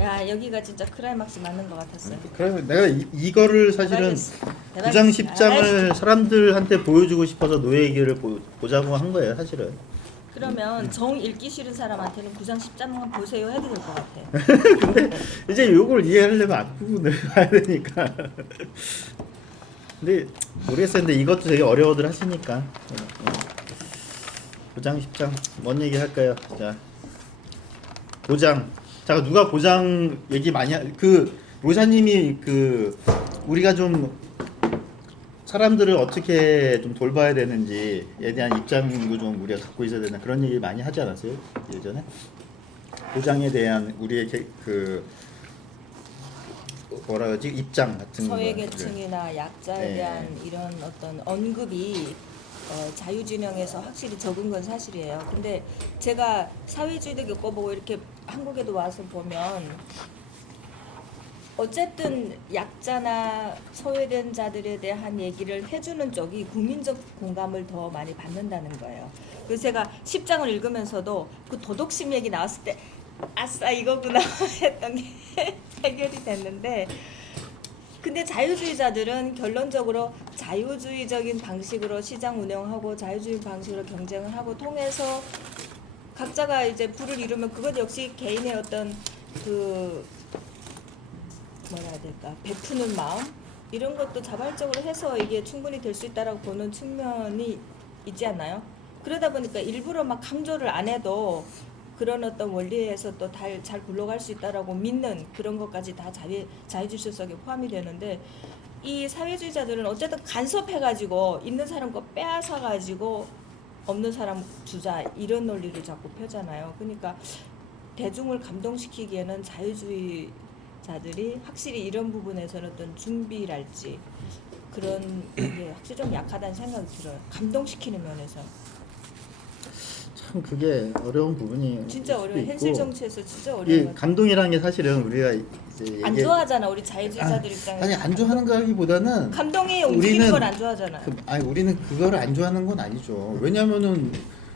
야 여기가 진짜 클라이막스 맞는 것 같았어요. 그래 내가 이거를 사실은 대박이었어. 9장 10장을 사람들한테 보여주고 싶어서 노예 얘기를 보자고 한 거예요 사실은. 그러면 정 읽기 싫은 사람한테는 9장 10장만 보세요 해도 될 것 같아. 근데 이제 요걸 이해하려면 앞부분을 봐야 되니까. 근데 모르겠어요. 근데 이것도 되게 어려워들 하시니까. 9장 10장 뭔 얘기 할까요? 자, 보장. 자, 누가 보장 얘기 많이 로샤님이 우리가 좀 사람들을 어떻게 좀 돌봐야 되는지에 대한 입장도 좀 우리가 갖고 있어야 되나 그런 얘기 많이 하지 않았어요? 예전에 보장에 대한 우리의 뭐라 그러지 입장 같은 거. 소외계층이나 약자에 네. 대한 이런 어떤 언급이 자유진영에서 확실히 적은 건 사실이에요. 근데 제가 사회주의도 겪어보고 이렇게 한국에도 와서 보면 어쨌든 약자나 소외된 자들에 대한 얘기를 해주는 쪽이 국민적 공감을 더 많이 받는다는 거예요. 그래서 제가 10장을 읽으면서도 그 도덕심 얘기 나왔을 때 아싸 이거구나 했던 게 해결이 됐는데, 근데 자유주의자들은 결론적으로 자유주의적인 방식으로 시장 운영하고 자유주의 방식으로 경쟁을 하고 통해서 각자가 이제 부를 이루면 그것 역시 개인의 어떤 뭐라 해야 될까, 베푸는 마음 이런 것도 자발적으로 해서 이게 충분히 될 수 있다라고 보는 측면이 있지 않나요? 그러다 보니까 일부러 막 강조를 안 해도 그런 어떤 원리에서 또 잘 굴러갈 수 있다라고 믿는 그런 것까지 다 자유질서 속에 포함이 되는데, 이 사회주의자들은 어쨌든 간섭해가지고 있는 사람 거 빼앗아가지고 없는 사람 주자 이런 논리를 자꾸 펴잖아요. 그러니까 대중을 감동시키기에는 자유주의자들이 확실히 이런 부분에서는 어떤 준비랄지 그런 게 확실히 좀 약하다는 생각이 들어요. 감동시키는 면에서. 참 그게 어려운 부분이 진짜 어려워. 있고, 현실 정치에서 진짜 어려운 이 것 같아요. 감동이라는 게 사실은 우리가 이제 안 좋아하잖아 우리 자유주의자들 입장에서. 아니 안 좋아하는 거 하기보다는 감동이 움직이는 걸 안 좋아하잖아. 아니 우리는 그거를 안 좋아하는 건 아니죠. 왜냐면은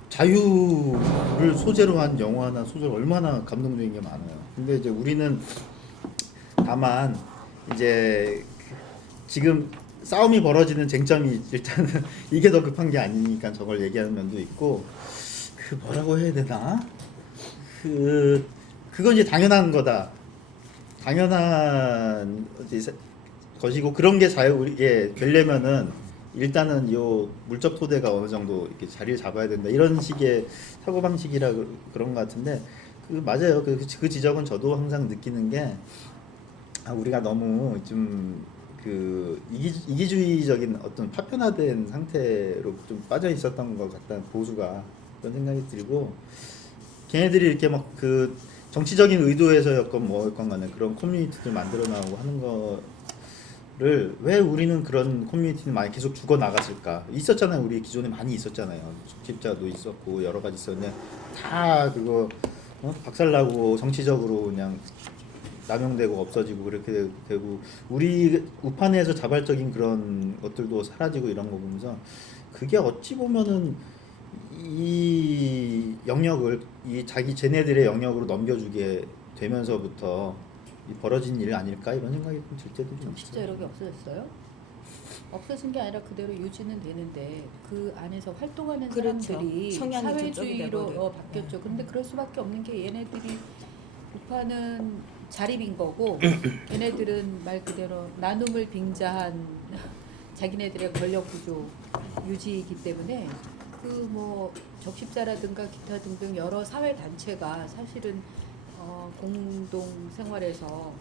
자유를 소재로 한 영화나 소설 얼마나 감동적인 게 많아요. 근데 이제 우리는 다만 이제 지금 싸움이 벌어지는 쟁점이 일단은 이게 더 급한 게 아니니까 저걸 얘기하는 면도 있고, 뭐라고 해야 되나? 그건 이제 당연한 거다. 당연한 것이고, 그런 게 이게 되려면은 일단은 요 물적 토대가 어느 정도 이렇게 자리를 잡아야 된다. 이런 식의 사고 방식이라 그런 것 같은데, 맞아요. 그 지적은 저도 항상 느끼는 게, 우리가 너무 좀 이기주의적인 어떤 파편화된 상태로 좀 빠져 있었던 것 같다는, 보수가 그런 생각이 들고, 걔네들이 이렇게 막 정치적인 의도에서였건 뭐였건 간에 그런 커뮤니티들 만들어 나오고 하는 거를 왜 우리는 그런 커뮤니티는 많이 계속 죽어 나갔을까? 있었잖아요. 우리 기존에 많이 있었잖아요. 적집자도 있었고 여러 가지 있었는데 다 그거 박살나고 정치적으로 그냥 남용되고 없어지고 그렇게 되고, 우리 우판에서 자발적인 그런 것들도 사라지고 이런 거 보면서, 그게 어찌 보면은 이 영역을 쟤네들의 영역으로 넘겨주게 되면서부터 벌어진 일 아닐까 이런 생각이 좀 들 때도 좀 진짜 이런 게 없어졌어요? 없어진 게 아니라 그대로 유지는 되는데 그 안에서 활동하는 그렇죠. 사람들이 성향이 저쪽이 사회주의로 돼버려요. 바뀌었죠. 근데 그럴 수밖에 없는 게 얘네들이 우파는 자립인 거고 얘네들은 말 그대로 나눔을 빙자한 자기네들의 권력 구조 유지이기 때문에 뭐 적십자라든가 기타 등등 여러 사회 단체가 사실은 공동 생활에서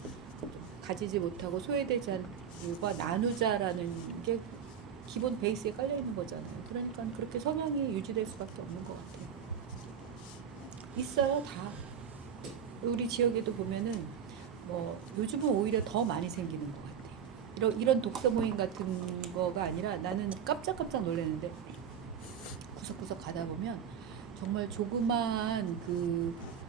가지지 못하고 소외되지 않은 이유가 나누자라는 게 기본 베이스에 깔려 있는 거잖아요. 그러니까 그렇게 성향이 유지될 수밖에 없는 것 같아요. 있어요, 다. 우리 지역에도 보면은 뭐 요즘은 오히려 더 많이 생기는 것 같아요. 이런 독서 모임 같은 거가 아니라 나는 깜짝깜짝 놀랐는데 구석구석 가다 보면 정말 조그만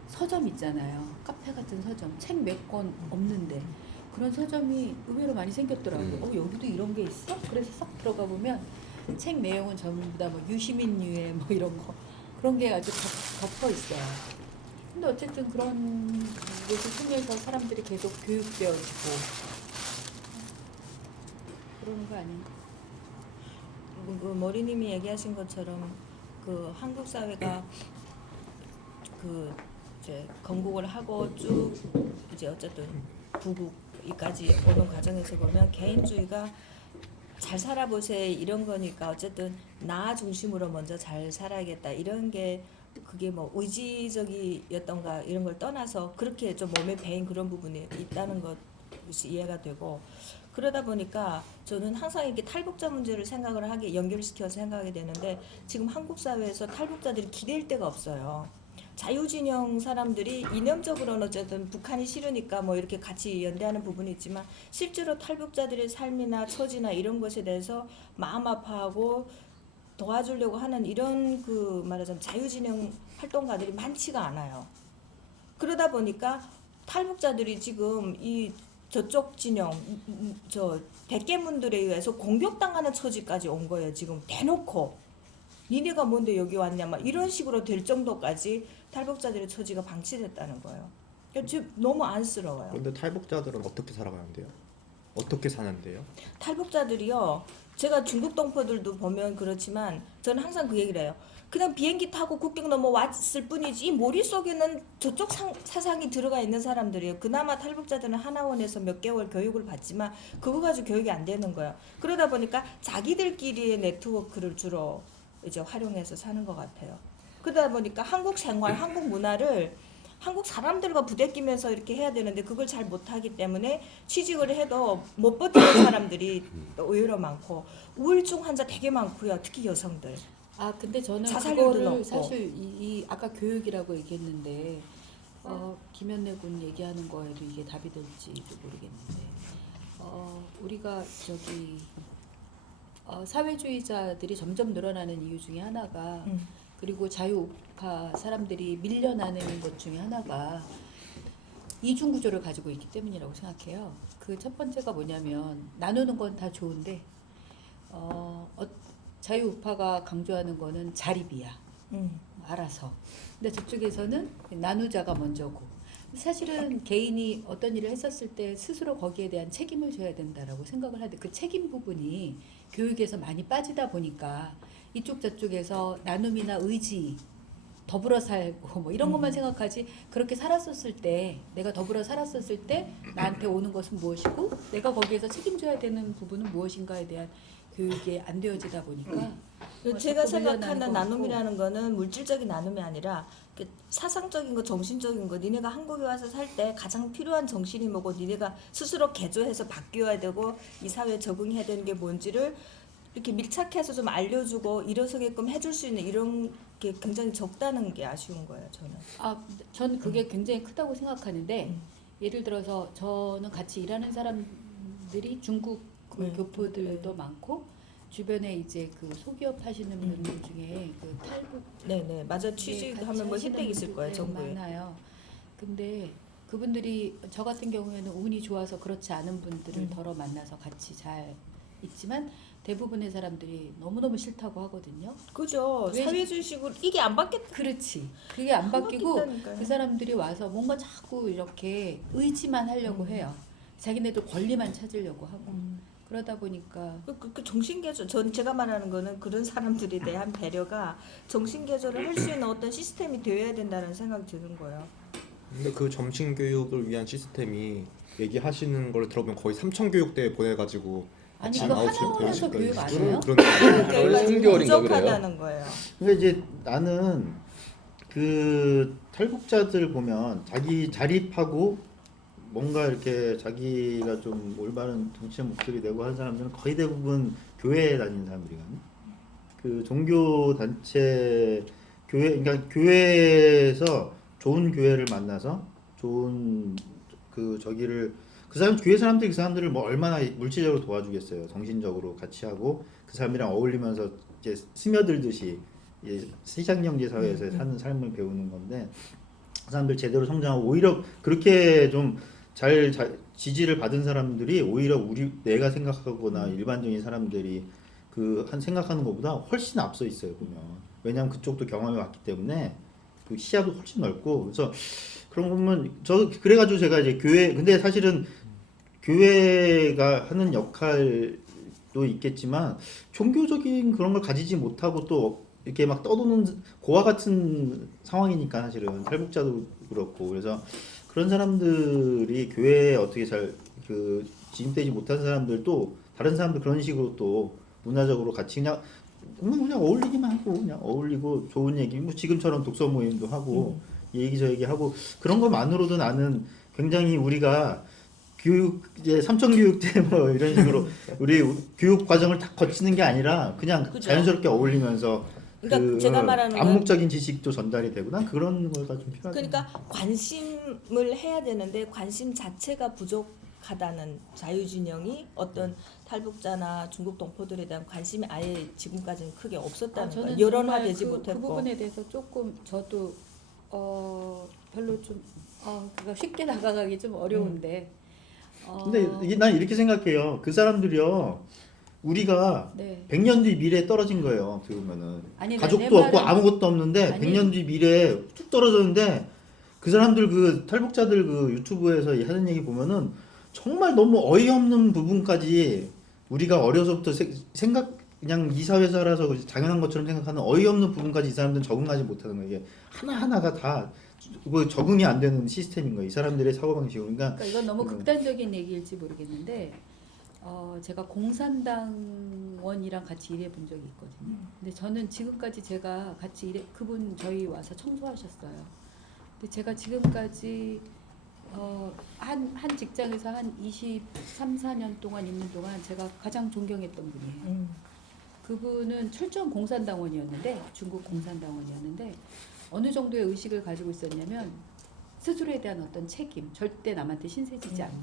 서점 있잖아요. 카페 같은 서점, 책 몇 권 없는데 그런 서점이 의외로 많이 생겼더라고요. 여기도 이런 게 있어? 그래서 싹 들어가 보면 책 내용은 전부 다 뭐 유시민유해 뭐 이런 거, 그런 게 아주 덮어 있어요. 근데 어쨌든 그런 그것을 통해서 사람들이 계속 교육되어지고 그러는 거 아니에요? 그 머리님이 얘기하신 것처럼 그 한국 사회가 그 이제 건국을 하고 쭉 이제 어쨌든 부국까지 오는 과정에서 보면 개인주의가 잘 살아보세 이런 거니까 어쨌든 나 중심으로 먼저 잘 살아야겠다 이런 게 그게 뭐 의지적이었던가 이런 걸 떠나서 그렇게 좀 몸에 배인 그런 부분이 있다는 것이 이해가 되고 그러다 보니까 저는 항상 이렇게 탈북자 문제를 생각을 하게 연결시켜서 생각하게 되는데 지금 한국 사회에서 탈북자들이 기댈 데가 없어요. 자유진영 사람들이 이념적으로는 어쨌든 북한이 싫으니까 뭐 이렇게 같이 연대하는 부분이 있지만 실제로 탈북자들의 삶이나 처지나 이런 것에 대해서 마음 아파하고 도와주려고 하는 이런 그 말하자면 자유진영 활동가들이 많지가 않아요. 그러다 보니까 탈북자들이 지금 이 저쪽 진영 저 대깨문들에 의해서 공격당하는 처지까지 온 거예요. 지금 대놓고 니네가 뭔데 여기 왔냐 막 이런 식으로 될 정도까지 탈북자들의 처지가 방치됐다는 거예요. 그러니까 지금 너무 안쓰러워요. 그런데 탈북자들은 어떻게 살아가는데요? 어떻게 사는데요? 탈북자들이요. 제가 중국 동포들도 보면 그렇지만 저는 항상 그 얘기를 해요. 그냥 비행기 타고 국경 넘어왔을 뿐이지 이 머릿속에는 저쪽 사상이 들어가 있는 사람들이에요. 그나마 탈북자들은 하나원에서 몇 개월 교육을 받지만 그거 가지고 교육이 안 되는 거예요. 그러다 보니까 자기들끼리의 네트워크를 주로 이제 활용해서 사는 것 같아요. 그러다 보니까 한국 생활, 한국 문화를 한국 사람들과 부대끼면서 이렇게 해야 되는데 그걸 잘 못하기 때문에 취직을 해도 못 버티는 사람들이 의외로 많고 우울증 환자 되게 많고요. 특히 여성들. 아 근데 저는 자살률도 그거를 높고. 사실 이 아까 교육이라고 얘기했는데 김현래 군 얘기하는 거에도 이게 답이 될지도 모르겠는데 우리가 저기 사회주의자들이 점점 늘어나는 이유 중에 하나가 그리고 자유우파 사람들이 밀려나는 것 중에 하나가 이중 구조를 가지고 있기 때문이라고 생각해요. 그 첫 번째가 뭐냐면 나누는 건 다 좋은데 자유우파가 강조하는 거는 자립이야. 알아서. 근데 저쪽에서는 나누자가 먼저고. 사실은 개인이 어떤 일을 했었을 때 스스로 거기에 대한 책임을 져야 된다라고 생각을 하는데 그 책임 부분이 교육에서 많이 빠지다 보니까 이쪽 저쪽에서 나눔이나 의지 더불어 살고 뭐 이런 것만 생각하지 그렇게 살았었을 때 내가 더불어 살았었을 때 나한테 오는 것은 무엇이고 내가 거기에서 책임져야 되는 부분은 무엇인가에 대한 교육이 안 되어지다 보니까 제가 자꾸 밀려나는 생각하는 것 같고. 나눔이라는 거는 물질적인 나눔이 아니라 사상적인 거, 정신적인 거. 니네가 한국에 와서 살 때 가장 필요한 정신이 뭐고 니네가 스스로 개조해서 바뀌어야 되고 이 사회에 적응해야 되는 게 뭔지를 이렇게 밀착해서 좀 알려주고 일어서게끔 해줄 수 있는 이런 게 굉장히 적다는 게 아쉬운 거예요. 저는. 전 그게 굉장히 크다고 생각하는데 예를 들어서 저는 같이 일하는 사람들이 중국 그 교포들도 많고 주변에 이제 그 소기업 하시는 분들 중에 그 탈북 네네 맞아 취직하면 뭐 혜택 있을 거예요 정부에. 많아요. 근데 그분들이 저 같은 경우에는 운이 좋아서 그렇지 않은 분들을 덜어 만나서 같이 잘 있지만 대부분의 사람들이 너무너무 싫다고 하거든요. 그죠. 왜- 사회주의식으로 이게 안 바뀌었. 그렇지. 그게 안 바뀌고 바뀌었다니까요. 그 사람들이 와서 뭔가 자꾸 이렇게 의지만 하려고 해요. 자기네들 권리만 찾으려고 하고 그러다 보니까 그 정신 개조. 전 제가 말하는 거는 그런 사람들에 대한 배려가 정신 개조를 할 수 있는 어떤 시스템이 되어야 된다는 생각이 드는 거예요. 근데 그 점심 교육을 위한 시스템이 얘기하시는 걸 들어보면 거의 삼청교육대에 보내가지고 아니 아침 이거 9시 하나원에서 10시까지 교육 안 해요? 그런 그러니까 이거 3개월인가 부족하다는 거예요. 근데 이제 나는 그 탈북자들 보면 자기 자립하고 뭔가 이렇게 자기가 좀 올바른 정치적 목소리 내고 하는 사람들은 거의 대부분 교회에 다니는 사람들이거든요. 그 종교 단체 교회 그러니까 교회에서 좋은 교회를 만나서 좋은 그 저기를 그 사람 교회 사람들이 그 사람들을 뭐 얼마나 물질적으로 도와주겠어요. 정신적으로 같이 하고 그 사람이랑 어울리면서 이제 스며들듯이 시장 경제 사회에서 사는 삶을 배우는 건데 그 사람들 제대로 성장하고 오히려 그렇게 좀 잘 지지를 받은 사람들이 오히려 내가 생각하거나 일반적인 사람들이 그 한 생각하는 것보다 훨씬 앞서 있어요 보면. 왜냐하면 그쪽도 경험해 왔기 때문에 그 시야도 훨씬 넓고 그래서 그런 거 보면 저 그래가지고 제가 이제 교회 근데 사실은 교회가 하는 역할도 있겠지만 종교적인 그런 걸 가지지 못하고 또 이렇게 막 떠도는 고아 같은 상황이니까 사실은 탈북자도 그렇고 그래서 그런 사람들이 교회에 어떻게 잘 그 진입되지 못한 사람들도 다른 사람들 그런 식으로 또 문화적으로 같이 그냥 어울리기만 하고 그냥 어울리고 좋은 얘기 뭐 지금처럼 독서 모임도 하고 얘기 저 얘기 하고 그런 것만으로도 나는 굉장히 우리가 교육 이제 삼천 교육제 뭐 이런 식으로 우리 교육 과정을 다 거치는 게 아니라 그냥 그죠. 자연스럽게 어울리면서 그러니까 제가 말하는 건 암묵적인 지식도 전달이 되고 난 그런 거가 좀 필요하다. 그러니까 관심을 해야 되는데 관심 자체가 부족하다는 자유진영이 어떤 탈북자나 중국 동포들에 대한 관심이 아예 지금까지는 크게 없었다는 거예요. 저는 여론화되지 정말 그 못했고. 부분에 대해서 조금 저도 별로 좀 그러니까 쉽게 다가가기 좀 어려운데. 근데 난 이렇게 생각해요. 그 사람들이요. 우리가 네. 100년 뒤 미래에 떨어진 거예요. 어떻게 보면은 아니, 내 가족도 없고 말은- 아무것도 없는데 아니. 100년 뒤 미래에 툭 떨어졌는데 그 사람들 그 탈북자들 그 유튜브에서 하는 얘기 보면은 정말 너무 어이없는 부분까지 우리가 어려서부터 생각 그냥 이 사회 살아서 당연한 것처럼 생각하는 어이없는 부분까지 이 사람들은 적응하지 못하는 거예요. 이게 하나하나가 다 뭐 적응이 안 되는 시스템인 거예요. 이 사람들의 사고방식으로. 그러니까 이건 너무 극단적인 얘기일지 모르겠는데 제가 공산당원이랑 같이 일해 본 적이 있거든요. 근데 저는 지금까지 제가 같이 그분 저희 와서 청소하셨어요. 근데 제가 지금까지 한 직장에서 한 23, 4년 동안 있는 동안 제가 가장 존경했던 분이에요. 그분은 철저한 공산당원이었는데 중국 공산당원이었는데 어느 정도의 의식을 가지고 있었냐면 스스로에 대한 어떤 책임, 절대 남한테 신세지지 않는.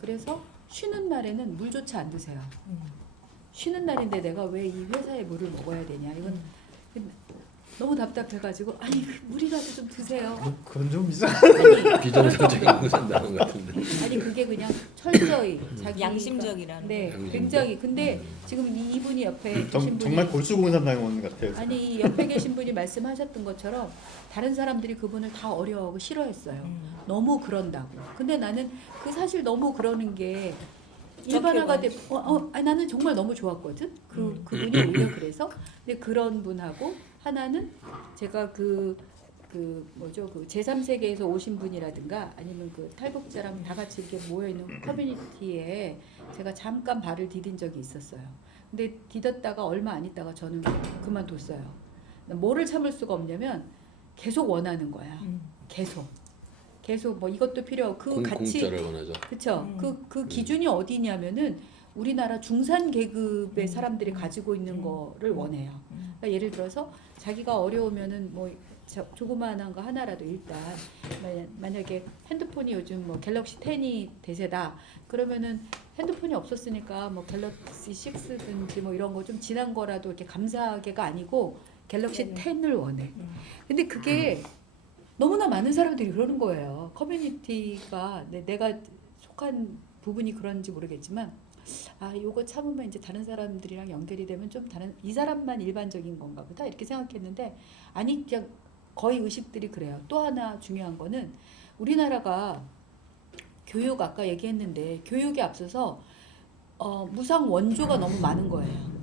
그래서 쉬는 날에는 물조차 안 드세요. 쉬는 날인데 내가 왜 이 회사에 물을 먹어야 되냐. 이건 너무 답답해가지고 아니 물이라도 좀 드세요. 그건 좀 이상. 아니, 비정상적인 공산당 같은데. 아니 그게 그냥 철저히 자기 양심적이라는 네, 양심적. 굉장히. 근데 지금 이분이 옆에 계신 분이 정말 골수공산당원 같아요. 아니 이 옆에 계신 분이 말씀하셨던 것처럼 다른 사람들이 그분을 다 어려워하고 싫어했어요. 너무 그런다고. 근데 나는 그 사실 너무 그러는 게 일반화가 돼. 아니, 나는 정말 너무 좋았거든. 그분이 오히려 그래서. 근데 그런 분하고 하나는 제가 그 뭐죠 그 제3세계에서 오신 분이라든가 아니면 그 탈북자랑 다 같이 이렇게 모여 있는 커뮤니티에 제가 잠깐 발을 디딘 적이 있었어요. 근데 디뎠다가 얼마 안 있다가 저는 그만뒀어요. 뭐를 참을 수가 없냐면 계속 원하는 거야. 계속 뭐 이것도 필요하고 그 같이 공짜를 원하죠. 그렇죠. 그 기준이 어디냐면은 우리나라 중산 계급의 사람들이 가지고 있는 거를 원해요. 그러니까 예를 들어서 자기가 어려우면은 뭐 조그마한 거 하나라도 일단 만약에 핸드폰이 요즘 뭐 갤럭시 10이 대세다 그러면은 핸드폰이 없었으니까 뭐 갤럭시 6든지 뭐 이런 거 좀 지난 거라도 이렇게 감사하게가 아니고 갤럭시 10을 원해. 근데 그게 너무나 많은 사람들이 그러는 거예요. 커뮤니티가 내가 속한 부분이 그런지 모르겠지만 요거 참으면 이제 다른 사람들이랑 연결이 되면 좀 다른 이 사람만 일반적인 건가 보다 이렇게 생각했는데 아니 그냥 거의 의식들이 그래요. 또 하나 중요한 거는 우리나라가 교육 아까 얘기했는데 교육에 앞서서 무상 원조가 너무 많은 거예요.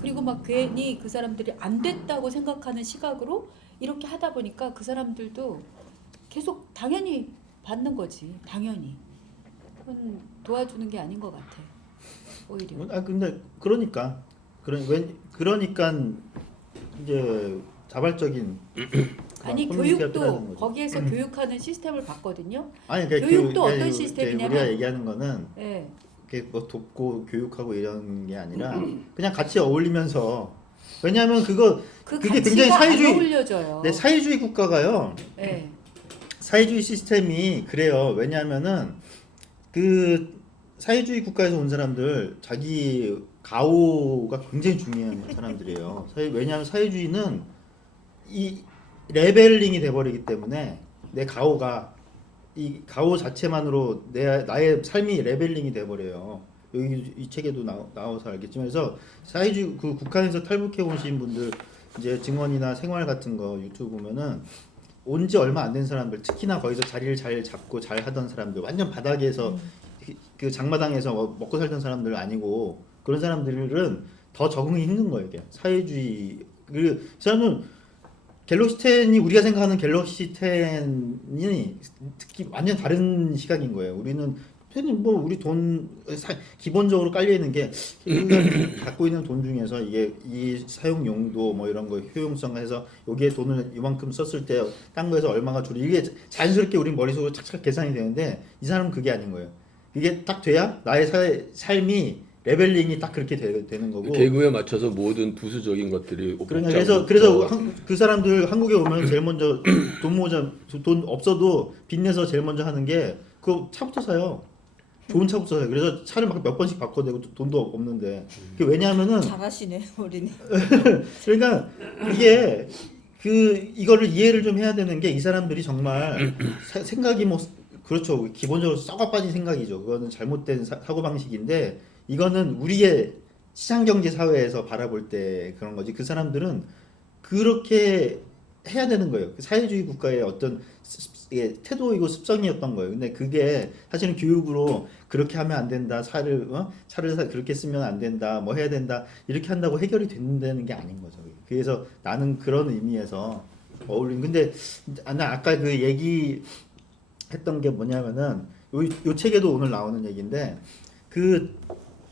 그리고 막 괜히 그 사람들이 안 됐다고 생각하는 시각으로 이렇게 하다 보니까 그 사람들도 계속 당연히 받는 거지. 당연히. 그건 도와주는 게 아닌 것 같아. 오히려. 근데 그러니까 이제 자발적인 아니 커뮤니티가 필요하다는 교육도 거죠. 거기에서 교육하는 시스템을 봤거든요. 아니 그러니까 교육도 어떤 그러니까 시스템이냐면- 우리가 얘기하는 거는 예. 이렇게 뭐 돕고 교육하고 이런 게 아니라 그냥 같이 어울리면서 왜냐하면 그게 굉장히 가치가 안 사회주의 어울려져요. 사회주의 국가가요. 예. 사회주의 시스템이 그래요. 왜냐하면은 그 사회주의 국가에서 온 사람들 자기 가오가 굉장히 중요한 사람들이에요. 왜냐하면 사회주의는 이 레벨링이 돼버리기 때문에 내 가오가 이 가오 자체만으로 나의 삶이 레벨링이 돼버려요. 여기 이 책에도 나와서 알겠지만 그래서 사회주의 그 북한에서 탈북해 오신 분들 이제 증언이나 생활 같은 거 유튜브 보면은 온 지 얼마 안 된 사람들, 특히나 거기서 자리를 잘 잡고 잘 하던 사람들, 완전 바닥에서 그 장마당에서 먹고 살던 사람들 아니고 그런 사람들은 더 적응이 힘든 거예요. 이게 사회주의 그 사람은 갤럭시 10이 우리가 생각하는 갤럭시 10이 특히 완전 다른 시각인 거예요. 우리는 뭐 우리 돈 기본적으로 깔려 있는 게 우리가 갖고 있는 돈 중에서 이게 이 사용 용도 뭐 이런 거 효용성해서 여기에 돈을 이만큼 썼을 때 딴 거에서 얼마가 줄이 이게 자연스럽게 우리 머릿속으로 착착 계산이 되는데 이 사람은 그게 아닌 거예요. 이게 딱 돼야 나의 삶이 레벨링이 딱 그렇게 되는 거고. 계급에 맞춰서 모든 부수적인 것들이 그러니까 그래서 그 사람들 한국에 오면 제일 먼저 돈 없어도 빚내서 제일 먼저 하는 게 그 차부터 사요. 좋은 차부터 사요. 그래서 차를 막 몇 번씩 바꿔대고 돈도 없는데. 그게 왜냐하면은 잘하시네 우리는. 그러니까 이게 이거를 이해를 좀 해야 되는 게 이 사람들이 정말 생각이 뭐 그렇죠. 기본적으로 썩어 빠진 생각이죠. 그거는 잘못된 사고 방식인데 이거는 우리의 시장경제 사회에서 바라볼 때 그런 거지. 그 사람들은 그렇게 해야 되는 거예요. 그 사회주의 국가의 어떤 태도이고 습성이었던 거예요. 근데 그게 사실은 교육으로 그렇게 하면 안 된다. 차를 그렇게 쓰면 안 된다. 뭐 해야 된다. 이렇게 한다고 해결이 된다는 게 아닌 거죠. 그래서 나는 그런 의미에서 어울린. 근데 나 아까 그 얘기 했던 게 뭐냐면은 요 책에도 오늘 나오는 얘기인데 그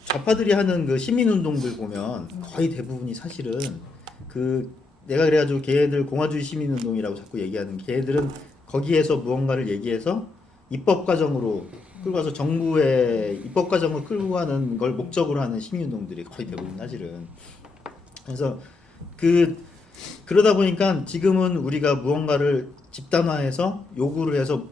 좌파들이 하는 그 시민운동들 보면 거의 대부분이 사실은 내가 그래가지고 걔네들 공화주의 시민운동이라고 자꾸 얘기하는 걔네들은 거기에서 무언가를 얘기해서 입법 과정으로 끌고 가서 정부의 입법 과정을 끌고 가는 걸 목적으로 하는 시민운동들이 거의 대부분 사실은. 그래서 그러다 보니까 지금은 우리가 무언가를 집단화해서 요구를 해서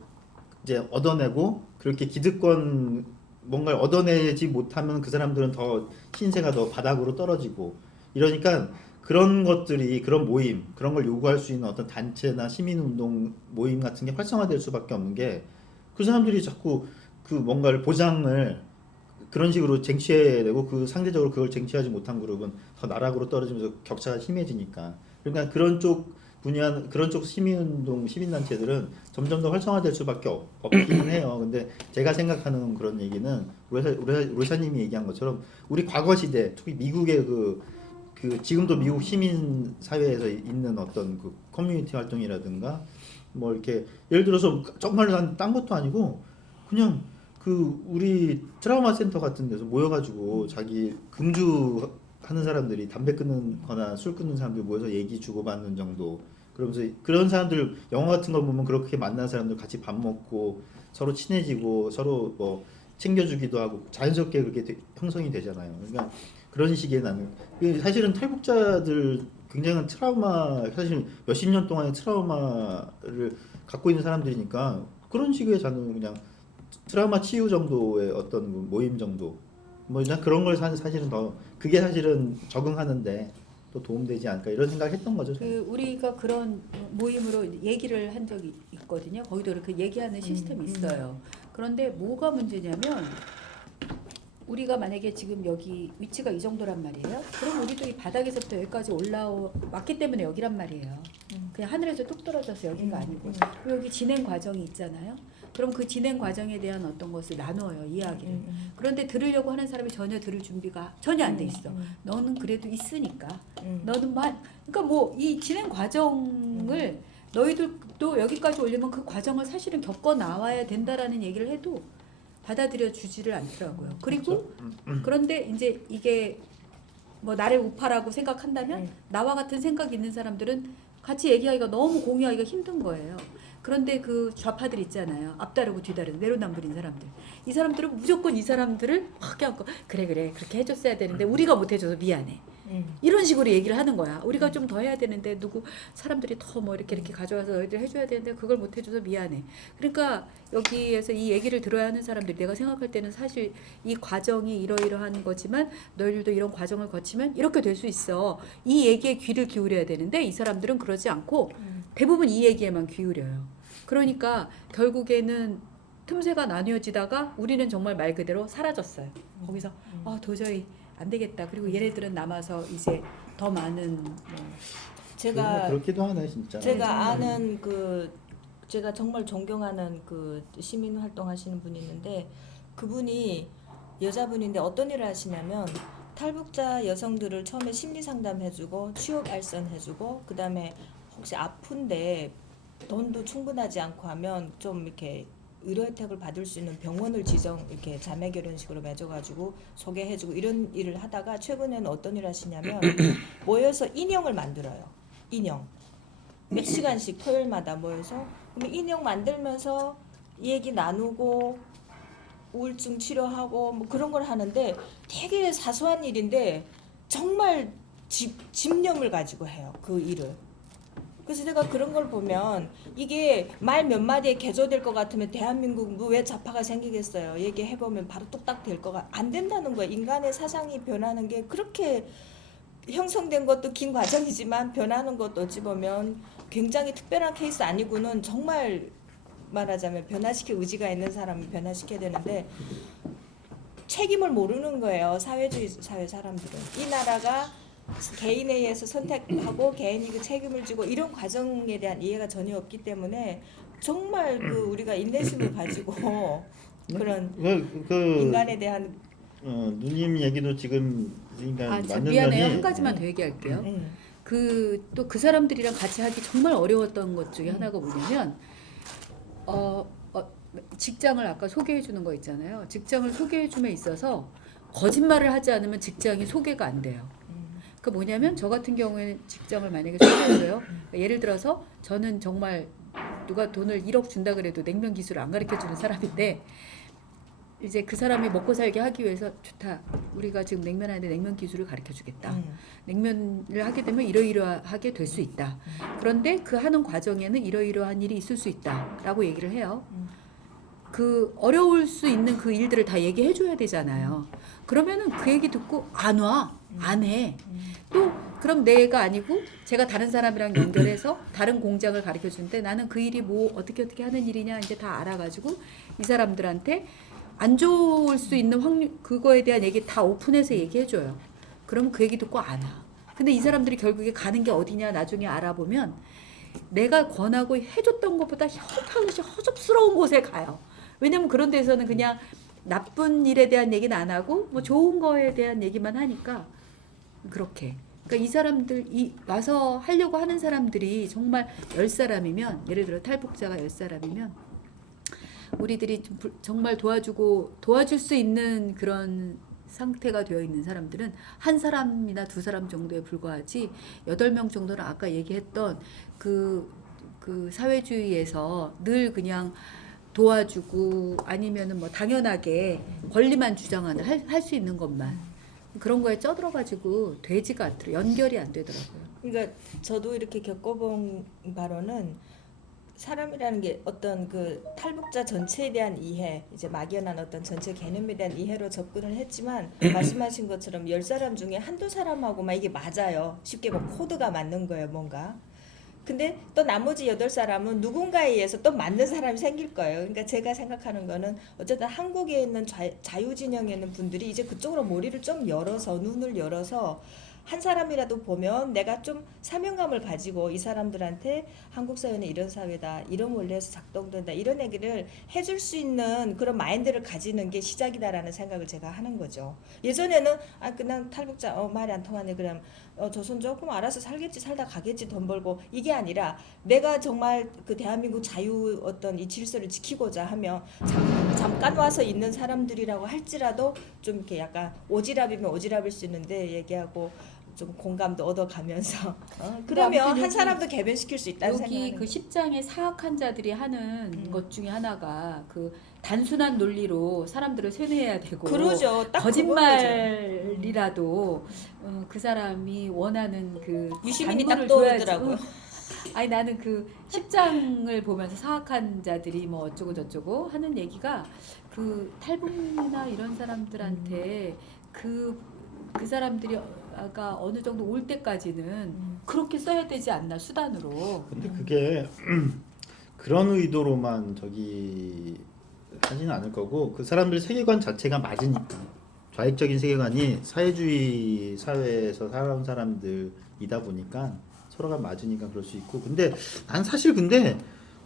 이제 얻어내고 그렇게 기득권 뭔가를 얻어내지 못하면 그 사람들은 더 신세가 더 바닥으로 떨어지고 이러니까 그런 것들이 그런 모임 그런 걸 요구할 수 있는 어떤 단체나 시민운동 모임 같은 게 활성화될 수밖에 없는 게 그 사람들이 자꾸 그 뭔가를 보장을 그런 식으로 쟁취해야 되고 그 상대적으로 그걸 쟁취하지 못한 그룹은 더 나락으로 떨어지면서 격차가 심해지니까 그러니까 그런 쪽 시민운동 시민단체들은 점점 더 활성화될 수밖에 없기는 해요. 근데 제가 생각하는 그런 얘기는 로샤님이 얘기한 것처럼 우리 과거 시대 특히 미국의 지금도 미국 시민 사회에서 있는 어떤 그 커뮤니티 활동이라든가 뭐 이렇게 예를 들어서 정말로 난 딴 것도 아니고 그냥 우리 트라우마 센터 같은 데서 모여가지고 자기 금주하는 사람들이 담배 끊는거나 술 끊는 사람들 모여서 얘기 주고받는 정도. 그러면서 그런 사람들 영화 같은 거 보면 그렇게 만난 사람들 같이 밥 먹고 서로 친해지고 서로 뭐 챙겨주기도 하고 자연스럽게 그렇게 형성이 되잖아요. 그러니까 그런 식의 나는 사실은 탈북자들 굉장한 트라우마 사실 몇십 년 동안의 트라우마를 갖고 있는 사람들이니까 그런 식의 저는 그냥 트라우마 치유 정도의 어떤 모임 정도 뭐 그냥 그런 걸 사실은 더 그게 사실은 적응하는데 또 도움되지 않을까 이런 생각을 했던 거죠. 우리가 그런 모임으로 얘기를 한 적이 있거든요. 거기도 그렇게 얘기하는 시스템이 있어요. 그런데 뭐가 문제냐면 우리가 만약에 지금 여기 위치가 이 정도란 말이에요. 그럼 우리도 이 바닥에서부터 여기까지 왔기 때문에 여기란 말이에요. 그냥 하늘에서 뚝 떨어져서 여기가 아니고 여기 진행 과정이 있잖아요. 그럼 그 진행 과정에 대한 어떤 것을 나눠요, 이야기를. 그런데 들으려고 하는 사람이 전혀 들을 준비가 전혀 안 돼 있어. 너는 그래도 있으니까. 그러니까 뭐 이 진행 과정을 너희들도 여기까지 오려면 그 과정을 사실은 겪어 나와야 된다라는 얘기를 해도 받아들여 주지를 않더라고요. 그리고 그런데 이제 이게 뭐 나를 우파라고 생각한다면 나와 같은 생각 있는 사람들은 같이 얘기하기가 너무 공유하기가 힘든 거예요. 그런데 그 좌파들 있잖아요. 앞다르고 뒤다르는 내로남불인 사람들. 이 사람들은 무조건 이 사람들을 확 껴안고 그래 그렇게 해줬어야 되는데 우리가 못 해줘서 미안해. 이런 식으로 얘기를 하는 거야. 우리가 좀 더 해야 되는데 사람들이 더 뭐 이렇게 가져와서 너희들 해줘야 되는데 그걸 못 해줘서 미안해. 그러니까 여기에서 이 얘기를 들어야 하는 사람들이 내가 생각할 때는 사실 이 과정이 이러이러한 거지만 너희들도 이런 과정을 거치면 이렇게 될 수 있어. 이 얘기에 귀를 기울여야 되는데 이 사람들은 그러지 않고 대부분 이 얘기에만 기울여요. 그러니까 결국에는 틈새가 나뉘어지다가 우리는 정말 말 그대로 사라졌어요. 거기서 도저히 안 되겠다. 그리고 얘네들은 남아서 이제 더 많은 제가 그렇기도 하네 진짜. 제가 아는 제가 정말 존경하는 시민 활동하시는 분이 있는데 그분이 여자분인데 어떤 일을 하시냐면 탈북자 여성들을 처음에 심리 상담해주고 취업 알선해주고 그다음에 혹시 아픈데 돈도 충분하지 않고 하면 좀 이렇게 의료 혜택을 받을 수 있는 병원을 이렇게 자매 결혼식으로 맺어가지고 소개해주고 이런 일을 하다가 최근에는 어떤 일을 하시냐면 모여서 인형을 만들어요. 인형. 몇 시간씩 토요일마다 모여서 그럼 인형 만들면서 얘기 나누고 우울증 치료하고 뭐 그런 걸 하는데 되게 사소한 일인데 정말 집념을 가지고 해요. 그 일을. 그래서 제가 그런 걸 보면 이게 말 몇 마디에 개조될 것 같으면 대한민국 뭐 왜 좌파가 생기겠어요. 얘기해보면 바로 뚝딱 될 거가 안 된다는 거예요. 인간의 사상이 변하는 게 그렇게 형성된 것도 긴 과정이지만 변하는 것도 어찌 보면 굉장히 특별한 케이스 아니고는 정말 말하자면 변화시킬 의지가 있는 사람을 변화시켜야 되는데 책임을 모르는 거예요. 사회주의 사회 사람들은. 이 나라가 개인에 의해서 선택하고 개인이 그 책임을 지고 이런 과정에 대한 이해가 전혀 없기 때문에 정말 우리가 인내심을 가지고 그런 인간에 대한 누님 얘기도 지금 그러니까 참 맞는 미안해요. 면이 한 가지만 더 얘기할게요. 네. 또 그 사람들이랑 같이 하기 정말 어려웠던 것 중에 하나가 뭐냐면 직장을 아까 소개해 주는 거 있잖아요. 직장을 소개해 줌에 있어서 거짓말을 하지 않으면 직장이 소개가 안 돼요. 그 뭐냐면 저 같은 경우에는 직장을 만약에 소개해줘요. 예를 들어서 저는 정말 누가 돈을 1억 준다 그래도 냉면 기술을 안 가르쳐 주는 사람인데 이제 그 사람이 먹고 살게 하기 위해서 좋다. 우리가 지금 냉면 하는데 냉면 기술을 가르쳐 주겠다. 냉면을 하게 되면 이러이러하게 될 수 있다. 그런데 그 하는 과정에는 이러이러한 일이 있을 수 있다라고 얘기를 해요. 그 어려울 수 있는 그 일들을 다 얘기해 줘야 되잖아요. 그러면은 그 얘기 듣고 안 와. 안 해. 또 그럼 내가 아니고 제가 다른 사람이랑 연결해서 다른 공장을 가르쳐 주는데 나는 그 일이 뭐 어떻게 하는 일이냐 이제 다 알아가지고 이 사람들한테 안 좋을 수 있는 확률 그거에 대한 얘기 다 오픈해서 얘기해 줘요. 그러면 그 얘기 듣고 안 와. 근데 이 사람들이 결국에 가는 게 어디냐 나중에 알아보면 내가 권하고 해줬던 것보다 형편없이 허접스러운 곳에 가요. 왜냐면 그런 데서는 그냥 나쁜 일에 대한 얘기는 안 하고 뭐 좋은 거에 대한 얘기만 하니까 그렇게. 그러니까 이 사람들 와서 하려고 하는 사람들이 정말 10사람이면 예를 들어 탈북자가 10사람이면 우리들이 정말 도와줄 수 있는 그런 상태가 되어 있는 사람들은 한 사람이나 두 사람 정도에 불과하지 8명 정도는 아까 얘기했던 그 사회주의에서 늘 그냥 도와주고 아니면은 뭐 당연하게 권리만 주장하는 할 수 있는 것만 그런 거에 쪄들어가지고 되지가 않더라고요. 연결이 안 되더라고요. 그러니까 저도 이렇게 겪어본 바로는 사람이라는 게 어떤 탈북자 전체에 대한 이해, 이제 막연한 어떤 전체 개념에 대한 이해로 접근을 했지만 말씀하신 것처럼 10사람 중에 한두 사람하고만 이게 맞아요. 쉽게 뭐 코드가 맞는 거예요, 뭔가. 근데 또 나머지 8사람은 누군가에 의해서 또 맞는 사람이 생길 거예요. 그러니까 제가 생각하는 거는 어쨌든 한국에 있는 자유진영에 있는 분들이 이제 그쪽으로 머리를 좀 열어서 눈을 열어서 한 사람이라도 보면 내가 좀 사명감을 가지고 이 사람들한테 한국 사회는 이런 사회다, 이런 원리에서 작동된다, 이런 얘기를 해줄 수 있는 그런 마인드를 가지는 게 시작이다라는 생각을 제가 하는 거죠. 예전에는 그냥 탈북자 말이 안 통하네 그럼 조선 조금 알아서 살겠지, 살다 가겠지, 돈 벌고, 이게 아니라 내가 정말 그 대한민국 자유 어떤 이 질서를 지키고자 하면 잠깐 와서 있는 사람들이라고 할지라도 좀 이렇게 약간 오지랖이면 오지랖일 수 있는데 얘기하고 좀 공감도 얻어가면서 그러면 한 사람도 개변시킬 수 있다는 여기 생각이 그 10장의 사악한 자들이 하는 것 중에 하나가 그 단순한 논리로 사람들을 세뇌해야 되고 그러죠. 딱 거짓말이라도 그 사람이 원하는 그 유시민이 당부를 딱 줘야지. 떠오르더라고요. 아니 나는 그 10장을 보면서 사악한 자들이 뭐 어쩌고 저쩌고 하는 얘기가 그 탈북민이나 이런 사람들한테 그 사람들이 아까 어느 정도 올 때까지는 그렇게 써야 되지 않나 수단으로. 근데 그게 그런 의도로만 하지는 않을 거고 그 사람들 세계관 자체가 맞으니까 좌익적인 세계관이 사회주의 사회에서 살아온 사람들이다 보니까 서로가 맞으니까 그럴 수 있고. 근데 난 사실 근데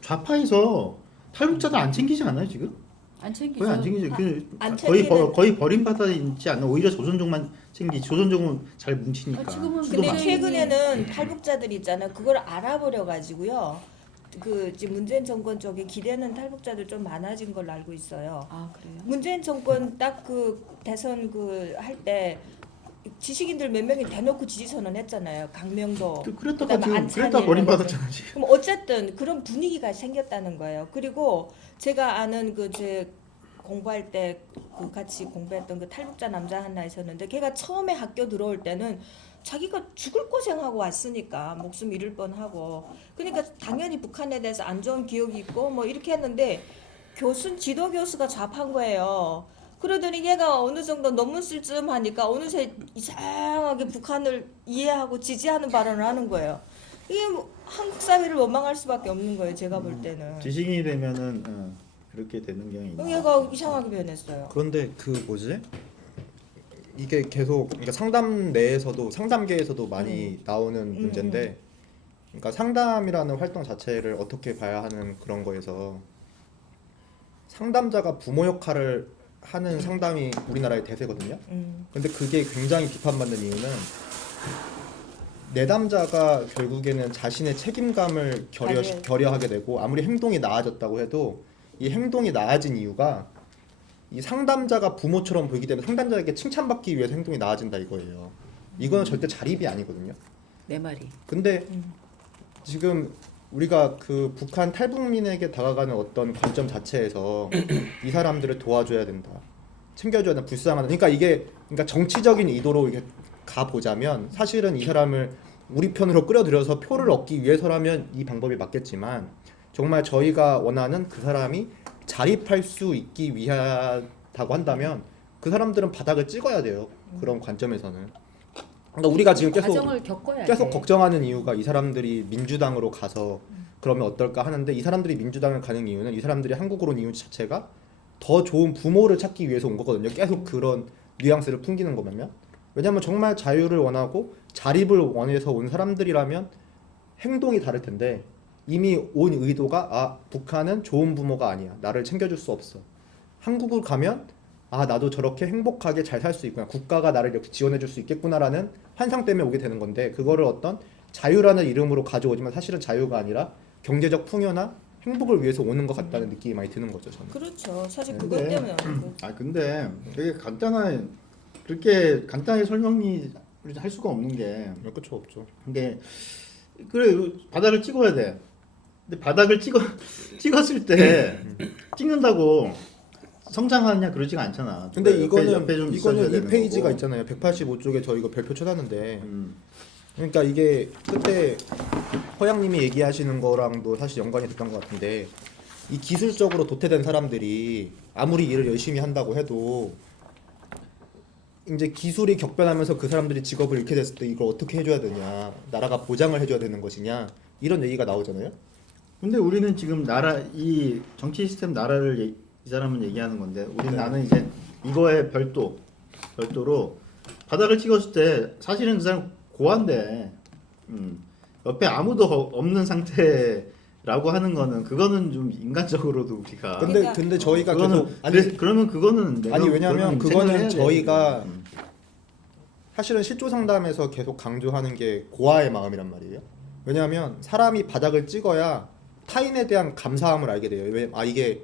좌파에서 탈북자들 안 챙기지 않아요 지금? 안 챙기죠. 거의 안 챙기죠. 안 거의 챙기는- 거의 버림받아 있지 않나? 오히려 조선족만 챙기지. 조선족은 잘 뭉치니까. 지금은 수도 근데 많고. 최근에는 탈북자들이 있잖아요. 그걸 알아버려 가지고요. 그 지금 문재인 정권 쪽에 기대는 탈북자들 좀 많아진 걸로 알고 있어요. 아 그래요? 문재인 정권 딱 그 대선 그 할 때 지식인들 몇 명이 대놓고 지지 선언했잖아요. 강명도. 그랬다가 그다음에 지금 안찬일 그랬다 버림받았잖아 지금. 그럼 어쨌든 그런 분위기가 생겼다는 거예요. 그리고 제가 아는 그 제 공부할 때 그 같이 공부했던 그 탈북자 남자 하나 있었는데 걔가 처음에 학교 들어올 때는 자기가 죽을 고생하고 왔으니까 목숨 잃을 뻔하고 그러니까 당연히 북한에 대해서 안 좋은 기억이 있고 뭐 이렇게 했는데 지도 교수가 좌파인 거예요. 그러더니 얘가 어느 정도 논문 쓸 쯤 하니까 어느새 이상하게 북한을 이해하고 지지하는 발언을 하는 거예요. 이게 뭐 한국 사회를 원망할 수밖에 없는 거예요. 제가 볼 때는. 지식인이 되면은 그렇게 되는 경향이 있는. 얘가 이상하게 변했어요. 그런데 그 뭐지? 이게 계속 그러니까 상담 내에서도 상담계에서도 많이 나오는 문제인데, 그러니까 상담이라는 활동 자체를 어떻게 봐야 하는 그런 거에서 상담자가 부모 역할을 하는 상담이 우리나라의 대세거든요. 근데 그게 굉장히 비판받는 이유는 내담자가 결국에는 자신의 책임감을 맞아요. 결여하게 되고 아무리 행동이 나아졌다고 해도 이 행동이 나아진 이유가 이 상담자가 부모처럼 보이기 때문에 상담자에게 칭찬받기 위해서 행동이 나아진다 이거예요. 이거는 절대 자립이 아니거든요. 내 말이. 근데 지금 우리가 그 북한 탈북민에게 다가가는 어떤 관점 자체에서 이 사람들을 도와줘야 된다, 챙겨줘야 된다, 불쌍하다. 그러니까 이게 그러니까 정치적인 의도로 이게 가 보자면 사실은 이 사람을 우리 편으로 끌어들여서 표를 얻기 위해서라면 이 방법이 맞겠지만 정말 저희가 원하는 그 사람이 자립할 수 있기 위하다고 한다면 그 사람들은 바닥을 찍어야 돼요. 그런 관점에서는. 그러니까 우리가 지금 과정을 겪어야 계속 돼. 걱정하는 이유가 이 사람들이 민주당으로 가서 그러면 어떨까 하는데, 이 사람들이 민주당을 가는 이유는 이 사람들이 한국으로 온 이유 자체가 더 좋은 부모를 찾기 위해서 온 거거든요. 계속 그런 뉘앙스를 풍기는 거면. 왜냐하면 정말 자유를 원하고 자립을 원해서 온 사람들이라면 행동이 다를 텐데 이미 온 의도가 북한은 좋은 부모가 아니야, 나를 챙겨줄 수 없어, 한국을 가면 나도 저렇게 행복하게 잘 살 수 있구나, 국가가 나를 이렇게 지원해줄 수 있겠구나라는 환상 때문에 오게 되는 건데, 그거를 어떤 자유라는 이름으로 가져오지만 사실은 자유가 아니라 경제적 풍요나 행복을 위해서 오는 것 같다는 느낌이 많이 드는 거죠, 저는. 그렇죠. 사실 근데- 그것 때문에 오는 거죠. 근데 되게 그렇게 간단하게 설명이 할 수가 없는 게, 끝이 없죠. 근데 그래 바닥을 찍어야 돼. 근데 바닥을 찍었을 때 찍는다고 성장하느냐 그러지가 않잖아. 근데 옆에 좀 있어줘야 이거는 이 되는 페이지가 거고. 있잖아요. 185쪽에 저 이거 별표 쳐놨는데, 음. 그러니까 이게 그때 허양님이 얘기하시는 거랑도 사실 연관이 됐던 것 같은데, 이 기술적으로 도태된 사람들이 아무리 일을 열심히 한다고 해도 이제 기술이 격변하면서 그 사람들이 직업을 잃게 됐을 때 이걸 어떻게 해줘야 되냐, 나라가 보장을 해줘야 되는 것이냐, 이런 얘기가 나오잖아요. 근데 우리는 지금 이 정치 시스템 나라를 이 사람은 얘기하는 건데, 우리는 네. 나는 이제 이거에 별도로 바닥을 찍었을 때 사실은 그 사람 고아인데 옆에 아무도 없는 상태라고 하는 거는, 그거는 좀 인간적으로도 우리가 근데 저희가 그거는 계속 그러면 그거는 내가 왜냐면 생각을 해야 그거는 돼. 저희가 사실은 실조 상담에서 계속 강조하는 게 고아의 마음이란 말이에요. 왜냐하면 사람이 바닥을 찍어야 타인에 대한 감사함을 알게 돼요. 이게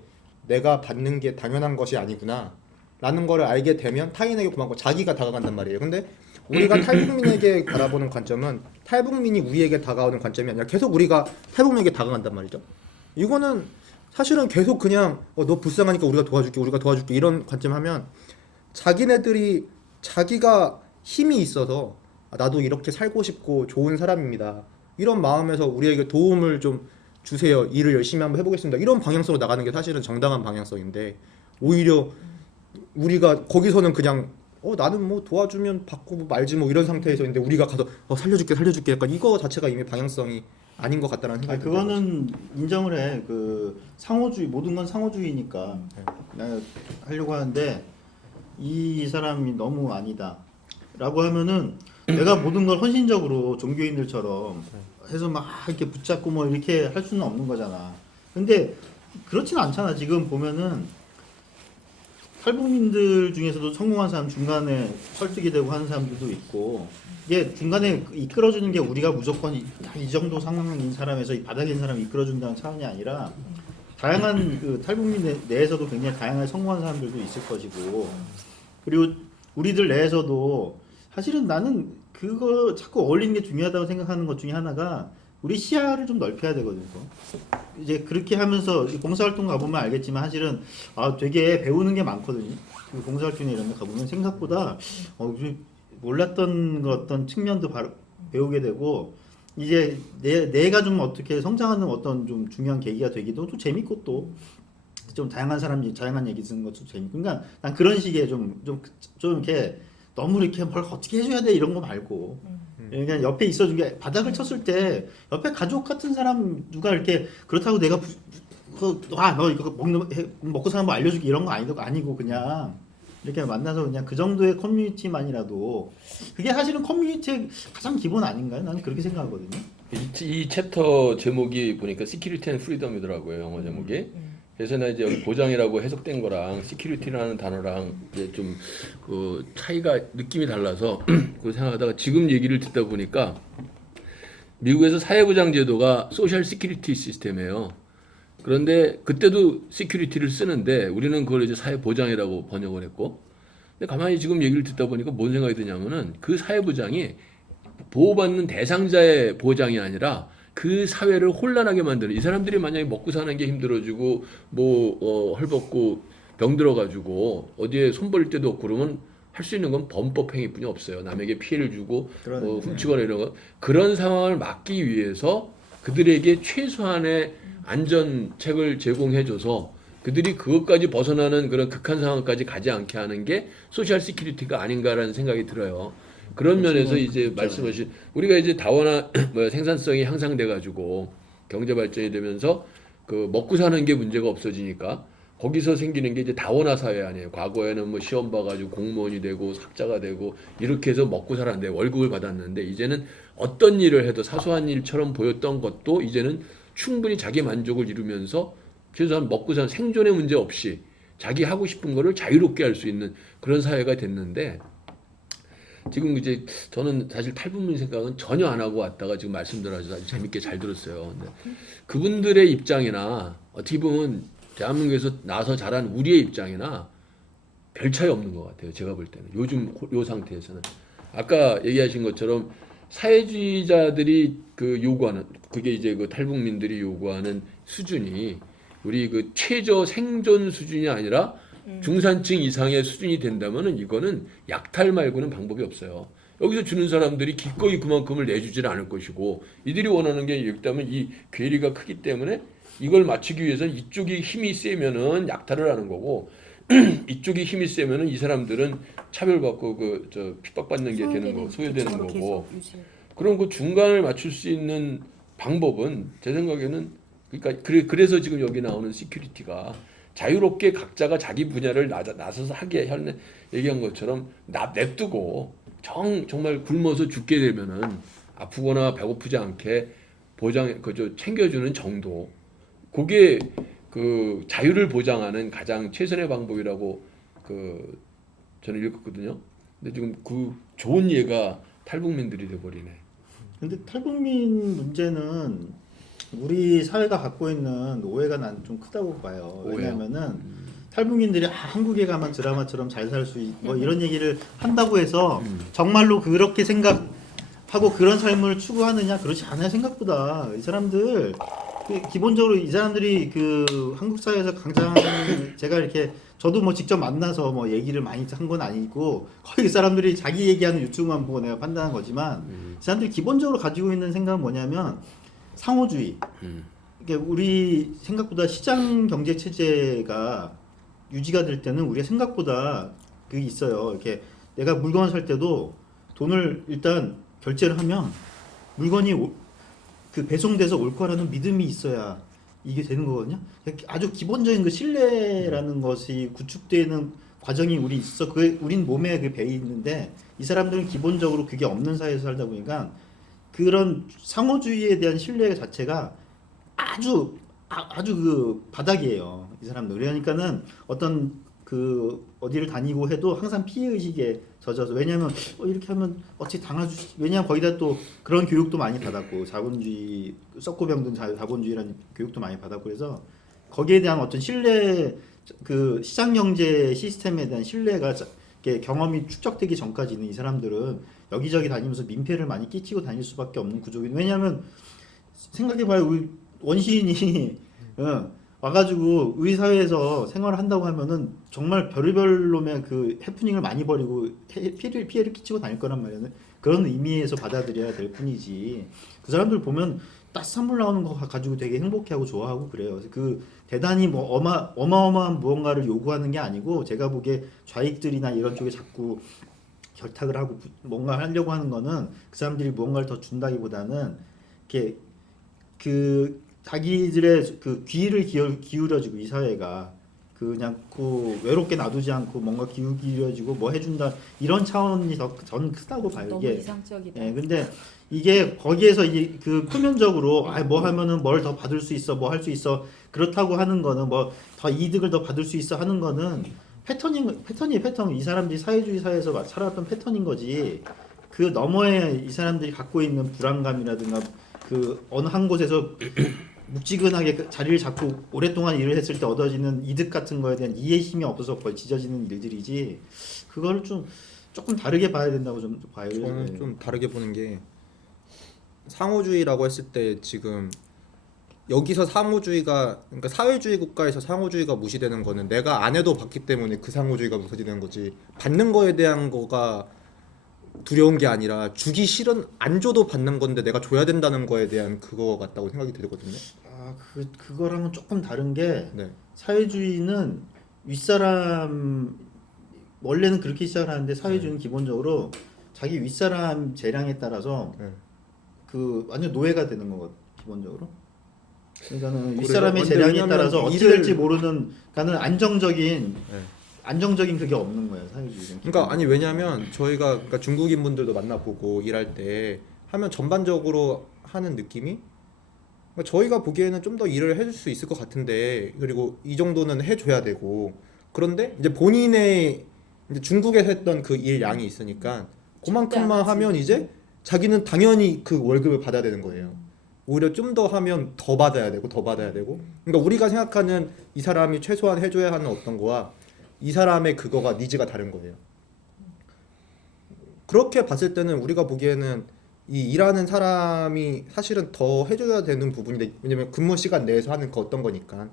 내가 받는 게 당연한 것이 아니구나 라는 거를 알게 되면 타인에게 고맙고 자기가 다가간단 말이에요. 근데 우리가 탈북민에게 바라보는 관점은 탈북민이 우리에게 다가오는 관점이 아니라 계속 우리가 탈북민에게 다가간단 말이죠. 이거는 사실은 계속 그냥 너 불쌍하니까 우리가 도와줄게 이런 관점 하면, 자기네들이 자기가 힘이 있어서 나도 이렇게 살고 싶고 좋은 사람입니다, 이런 마음에서 우리에게 도움을 좀 주세요, 일을 열심히 한번 해보겠습니다, 이런 방향성으로 나가는 게 사실은 정당한 방향성인데, 오히려 우리가 거기서는 그냥 나는 뭐 도와주면 받고 말지 뭐 이런 상태에서 있는데, 우리가 가서 살려줄게 약간 이거 자체가 이미 방향성이 아닌 것 같다는 생각이 들어요. 그거는 인정을 해. 그 상호주의, 모든 건 상호주의니까 내가 하려고 하는데, 이 사람이 너무 아니다라고 하면은 내가 모든 걸 헌신적으로 종교인들처럼 해서 막 이렇게 붙잡고 뭐 이렇게 할 수는 없는 거잖아. 근데 그렇진 않잖아. 지금 보면은 탈북민들 중에서도 성공한 사람 중간에 설득이 되고 하는 사람들도 있고, 이게 중간에 이끌어주는 게 우리가 무조건 이 정도 상황인 사람에서 이 바닥인 사람을 이끌어준다는 차원이 아니라 다양한 그 탈북민 내에서도 굉장히 다양한 성공한 사람들도 있을 것이고, 그리고 우리들 내에서도 사실은 나는 그거 자꾸 어울리는 게 중요하다고 생각하는 것 중에 하나가 우리 시야를 좀 넓혀야 되거든요. 이제 그렇게 하면서 봉사활동 가보면 알겠지만 사실은 되게 배우는 게 많거든요. 그 봉사활동이나 이런 데 가보면 생각보다 몰랐던 어떤 측면도 바로 배우게 되고, 이제 내가 좀 어떻게 성장하는 어떤 좀 중요한 계기가 되기도 또 재밌고, 또 좀 다양한 사람 다양한 얘기 듣는 것도 재밌고. 그러니까 난 그런 식의 좀 이렇게 너무 이렇게 뭘 어떻게 해줘야 돼 이런 거 말고, 그러니까 옆에 있어준 게, 바닥을 쳤을 때 옆에 가족 같은 사람 누가 이렇게 그렇다고 내가 너 이거 먹고 사는 거 알려주기 이런 거 아니고 그냥 이렇게 만나서 그냥 그 정도의 커뮤니티만이라도 그게 사실은 커뮤니티의 가장 기본 아닌가요? 나는 그렇게 생각하거든요. 이 챕터 제목이 보니까 Security and Freedom이더라고요, 영어 제목이. 그래서 나 이제 여기 보장이라고 해석된 거랑 Security라는 단어랑 이제 좀 그 차이가 느낌이 달라서 그 생각하다가 지금 얘기를 듣다 보니까 미국에서 사회보장 제도가 소셜 시큐리티 시스템이에요. 그런데 그때도 시큐리티를 쓰는데 우리는 그걸 이제 사회보장이라고 번역을 했고, 근데 가만히 지금 얘기를 듣다 보니까 뭔 생각이 드냐면은 그 사회보장이 보호받는 대상자의 보장이 아니라 그 사회를 혼란하게 만드는, 이 사람들이 만약에 먹고 사는 게 힘들어지고 헐벗고 병들어가지고 어디에 손 벌릴 데도 없고 그러면 할 수 있는 건 범법 행위뿐이 없어요. 남에게 피해를 주고 훔치거나 이런 거. 그런 상황을 막기 위해서 그들에게 최소한의 안전책을 제공해줘서 그들이 그것까지 벗어나는 그런 극한 상황까지 가지 않게 하는 게 소셜 시큐리티가 아닌가라는 생각이 들어요. 그런 면에서 이제 말씀하신, 우리가 이제 다원화 생산성이 향상돼 가지고 경제 발전이 되면서 그 먹고 사는 게 문제가 없어지니까 거기서 생기는 게 이제 다원화 사회 아니에요. 과거에는 뭐 시험 봐가지고 공무원이 되고 학자가 되고 이렇게 해서 먹고 살았는데 월급을 받았는데, 이제는 어떤 일을 해도 사소한 일처럼 보였던 것도 이제는 충분히 자기 만족을 이루면서 최소한 먹고 사는 생존의 문제 없이 자기 하고 싶은 거를 자유롭게 할 수 있는 그런 사회가 됐는데, 지금 이제 저는 사실 탈북민 생각은 전혀 안 하고 왔다가 지금 말씀드려서 아주 재밌게 잘 들었어요. 근데 그분들의 입장이나 어떻게 보면 대한민국에서 나서 자란 우리의 입장이나 별 차이 없는 것 같아요. 제가 볼 때는 요즘 요 상태에서는 아까 얘기하신 것처럼 사회주의자들이 그 요구하는, 그게 이제 그 탈북민들이 요구하는 수준이 우리 그 최저 생존 수준이 아니라 중산층 이상의 수준이 된다면은 이거는 약탈 말고는 방법이 없어요. 여기서 주는 사람들이 기꺼이 그만큼을 내주지는 않을 것이고, 이들이 원하는 게 있다면 이 괴리가 크기 때문에 이걸 맞추기 위해서는 이쪽이 힘이 세면은 약탈을 하는 거고 이쪽이 힘이 세면은 이 사람들은 차별받고 핍박받는 게 되는 거, 소외되는 거고. 그럼 그 중간을 맞출 수 있는 방법은 제 생각에는, 그러니까 그래서 지금 여기 나오는 시큐리티가 자유롭게 각자가 자기 분야를 나서서 하게 얘기한 것처럼 냅두고 정말 굶어서 죽게 되면은 아프거나 배고프지 않게 챙겨주는 정도, 그게 그 자유를 보장하는 가장 최선의 방법이라고 저는 읽었거든요. 근데 지금 그 좋은 예가 탈북민들이 돼버리네. 근데 탈북민 문제는 우리 사회가 갖고 있는 오해가 난 좀 크다고 봐요. 왜냐하면은 탈북민들이 한국에 가면 드라마처럼 잘 살 수 있고 이런 얘기를 한다고 해서 정말로 그렇게 생각하고 그런 삶을 추구하느냐, 그렇지 않아요. 생각보다 이 사람들 기본적으로 이 사람들이 그 한국 사회에서 가장 제가 이렇게 저도 뭐 직접 만나서 뭐 얘기를 많이 한 건 아니고 거의 이 사람들이 자기 얘기하는 유튜브만 보고 내가 판단한 거지만, 이 사람들이 기본적으로 가지고 있는 생각은 뭐냐면 상호주의. 그러니까 우리 생각보다 시장 경제 체제가 유지가 될 때는 우리가 생각보다 그게 있어요. 이렇게 내가 물건을 살 때도 돈을 일단 결제를 하면 물건이 그 배송돼서 올 거라는 믿음이 있어야 이게 되는 거거든요. 아주 기본적인 그 신뢰라는 것이 구축되는 과정이 우린 몸에 그 배 있는데, 이 사람들은 기본적으로 그게 없는 사회에서 살다 보니까 그런 상호주의에 대한 신뢰 자체가 아주 그 바닥이에요. 이 사람들. 그러니까는 어떤 그 어디를 다니고 해도 항상 피해 의식에 젖어서 왜냐하면 이렇게 하면 어찌 당할 수 왜냐하면 거기다 또 그런 교육도 많이 받았고 자본주의 썩고 병든 자본주의라는 교육도 많이 받았고 그래서 거기에 대한 어떤 신뢰 그 시장 경제 시스템에 대한 신뢰가 이렇게 경험이 축적되기 전까지는 이 사람들은 여기저기 다니면서 민폐를 많이 끼치고 다닐 수밖에 없는 구조긴. 왜냐하면 생각해봐요. 우리 원시인이 와가지고 우리 사회에서 생활을 한다고 하면은 정말 별의별 놈의 그 해프닝을 많이 벌이고 피해를 끼치고 다닐 거란 말이야. 그런 의미에서 받아들여야 될 뿐이지. 그 사람들 보면 따뜻한 물 나오는 거 가지고 되게 행복해하고 좋아하고 그래요. 그래서 그 대단히 뭐 어마어마한 무언가를 요구하는 게 아니고 제가 보기에 좌익들이나 이런 쪽에 자꾸 결탁을 하고 뭔가 하려고 하는 거는 그 사람들이 무언가를 더 준다기보다는 이렇게 그 자기들의 그 귀를 기울여지고 이 사회가 그냥 그 외롭게 놔두지 않고 뭔가 기울여지고 뭐 해준다 이런 차원이 더 저는 크다고 봐요. 너무 이게 이상적이다. 예, 근데 이게 거기에서 이게 그 표면적으로 뭐 하면은 뭘 더 받을 수 있어, 뭐 할 수 있어 그렇다고 하는 거는 뭐 더 이득을 더 받을 수 있어 하는 거는 패턴이에요, 패턴. 이 사람들이 사회주의 사회에서 살아왔던 패턴인 거지. 그 너머에 이 사람들이 갖고 있는 불안감이라든가 그 어느 한 곳에서 묵지근하게 그 자리를 잡고 오랫동안 일을 했을 때 얻어지는 이득 같은 거에 대한 이해심이 없어서 거의 짖어지는 일들이지. 그거를 좀 조금 다르게 봐야 된다고 좀 봐요. 저는 네. 좀 다르게 보는 게 상호주의라고 했을 때 지금 여기서 상호주의가 그러니까 사회주의 국가에서 상호주의가 무시되는 거는 내가 안 해도 받기 때문에 그 상호주의가 무너지는 거지 받는 거에 대한 거가 두려운 게 아니라 주기 싫은 안 줘도 받는 건데 내가 줘야 된다는 거에 대한 그거 같다고 생각이 들거든요. 그거랑은 조금 다른 게 네. 사회주의는 윗사람 원래는 그렇게 시작을 하는데 사회주의는 기본적으로 자기 윗사람 재량에 따라서 네. 그 완전 노예가 되는 거거든 기본적으로. 그러니까는 그래요? 윗사람의 근데 재량에 왜냐면 따라서 어떻게 일을- 될지 모르는 그러니까는 네. 안정적인 그게 없는 거예요 사회주의는. 그러니까 아니 왜냐면 저희가 그러니까 중국인 분들도 만나보고 일할 때 하면 전반적으로 하는 느낌이 그러니까 저희가 보기에는 좀 더 일을 해줄 수 있을 것 같은데 그리고 이 정도는 해줘야 되고 그런데 이제 본인의 이제 중국에서 했던 그 일 양이 있으니까 그만큼만 하지. 하면 이제 자기는 당연히 그 월급을 받아야 되는 거예요. 오히려 좀 더 하면 더 받아야 되고 더 받아야 되고 그러니까 우리가 생각하는 이 사람이 최소한 해줘야 하는 어떤 거와 이 사람의 그거가 니즈가 다른 거예요. 그렇게 봤을 때는 우리가 보기에는 이 일하는 사람이 사실은 더 해줘야 되는 부분인데 왜냐면 근무 시간 내에서 하는 그 어떤 거니까.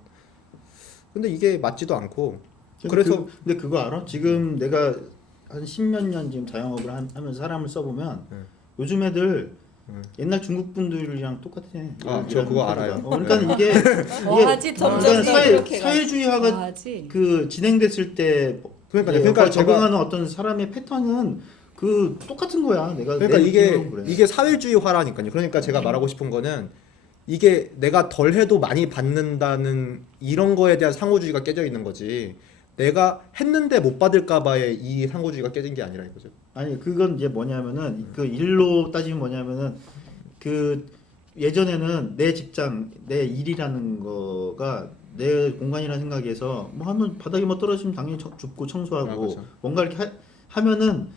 근데 이게 맞지도 않고 그래서 근데 그거 알아? 지금 내가 한 십몇 년 지금 자영업을 하면서 사람을 써보면 네. 요즘 애들 옛날 중국 분들이랑 똑같아. 저 그거 알아요. 그러니까 이게 더하지 점점 그러니까 이렇게 사회주의화가 더하지. 그 진행됐을 때 그러니까 적응하는 어떤 사람의 패턴은 그 똑같은 거야. 내가 그러니까 내 이게 느낌으로 그래. 이게 사회주의화라니까요. 그러니까 제가 말하고 싶은 거는 이게 내가 덜 해도 많이 받는다는 이런 거에 대한 상호주의가 깨져 있는 거지. 내가 했는데 못 받을까 봐의 이 상호주의가 깨진 게 아니라 이거죠. 아니 그건 이제 뭐냐면은 그 일로 따지면 뭐냐면은 그 예전에는 내 직장 내 일이라는 거가 내 공간이라는 생각에서 뭐 하면 바닥에 뭐 떨어지면 당연히 줍고 청소하고 그렇죠. 뭔가 이렇게 하면은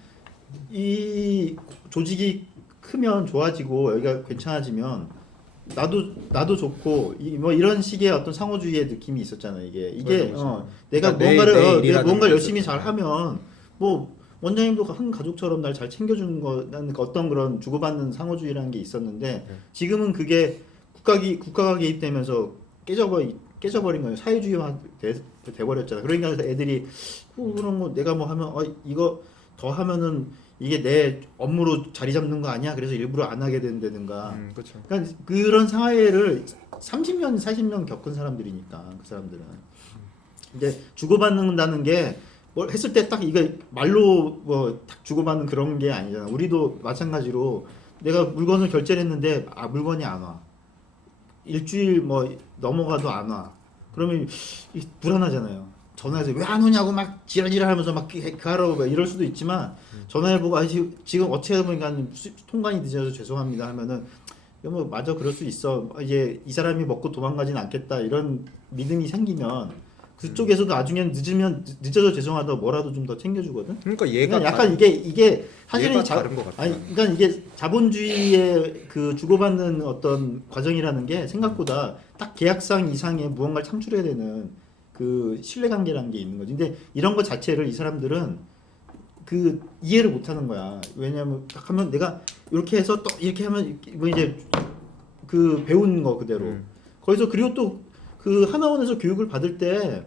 이 조직이 크면 좋아지고 여기가 괜찮아지면 나도 좋고 뭐 이런 식의 어떤 상호주의의 느낌이 있었잖아요. 이게 그렇죠. 내가 그러니까 내 내가 일이라는 뭔가를 거죠. 열심히 잘 하면 뭐 원장님도 한 가족처럼 날 잘 챙겨주는 거라는 어떤 그런 주고받는 상호주의라는 게 있었는데 지금은 그게 국가가 개입되면서 깨져버린 거예요. 사회주의화 돼버렸잖아. 그러니까 애들이 그런 거 내가 뭐 하면 이거 더 하면은 이게 내 업무로 자리 잡는 거 아니야? 그래서 일부러 안 하게 된다든가. 그렇죠. 그러니까 그런 사회를 30년, 40년 겪은 사람들이니까 그 사람들은. 이제 주고받는다는 게 뭘 했을 때 딱 이거 말로 뭐 딱 주고받는 그런 게 아니잖아. 우리도 마찬가지로 내가 물건을 결제를 했는데 물건이 안 와. 일주일 뭐 넘어가도 안 와. 그러면 불안하잖아요. 전화해서 왜 안 오냐고 막 지랄지랄하면서 막 하라고 막 이럴 수도 있지만 전화해보고 지금 어떻게 보니까 통관이 늦어서 죄송합니다 하면은 뭐 맞아 그럴 수 있어 이제 이 사람이 먹고 도망가진 않겠다 이런 믿음이 생기면 그쪽에서도 나중엔 늦어서 죄송하다 뭐라도 좀 더 챙겨주거든. 그러니까 얘가 약간 이게 사실은 얘가 다른 것 같아요. 아니 그러니까 이게 자본주의의 그 주고받는 어떤 과정이라는 게 생각보다 딱 계약상 이상의 무언가를 창출해야 되는 그 신뢰관계라는 게 있는 거지. 근데 이런 것 자체를 이 사람들은 그 이해를 못 하는 거야. 왜냐면 딱 하면 내가 이렇게 해서 또 이렇게 하면 뭐 이제 그 배운 거 그대로. 거기서 그리고 또 그 하나원에서 교육을 받을 때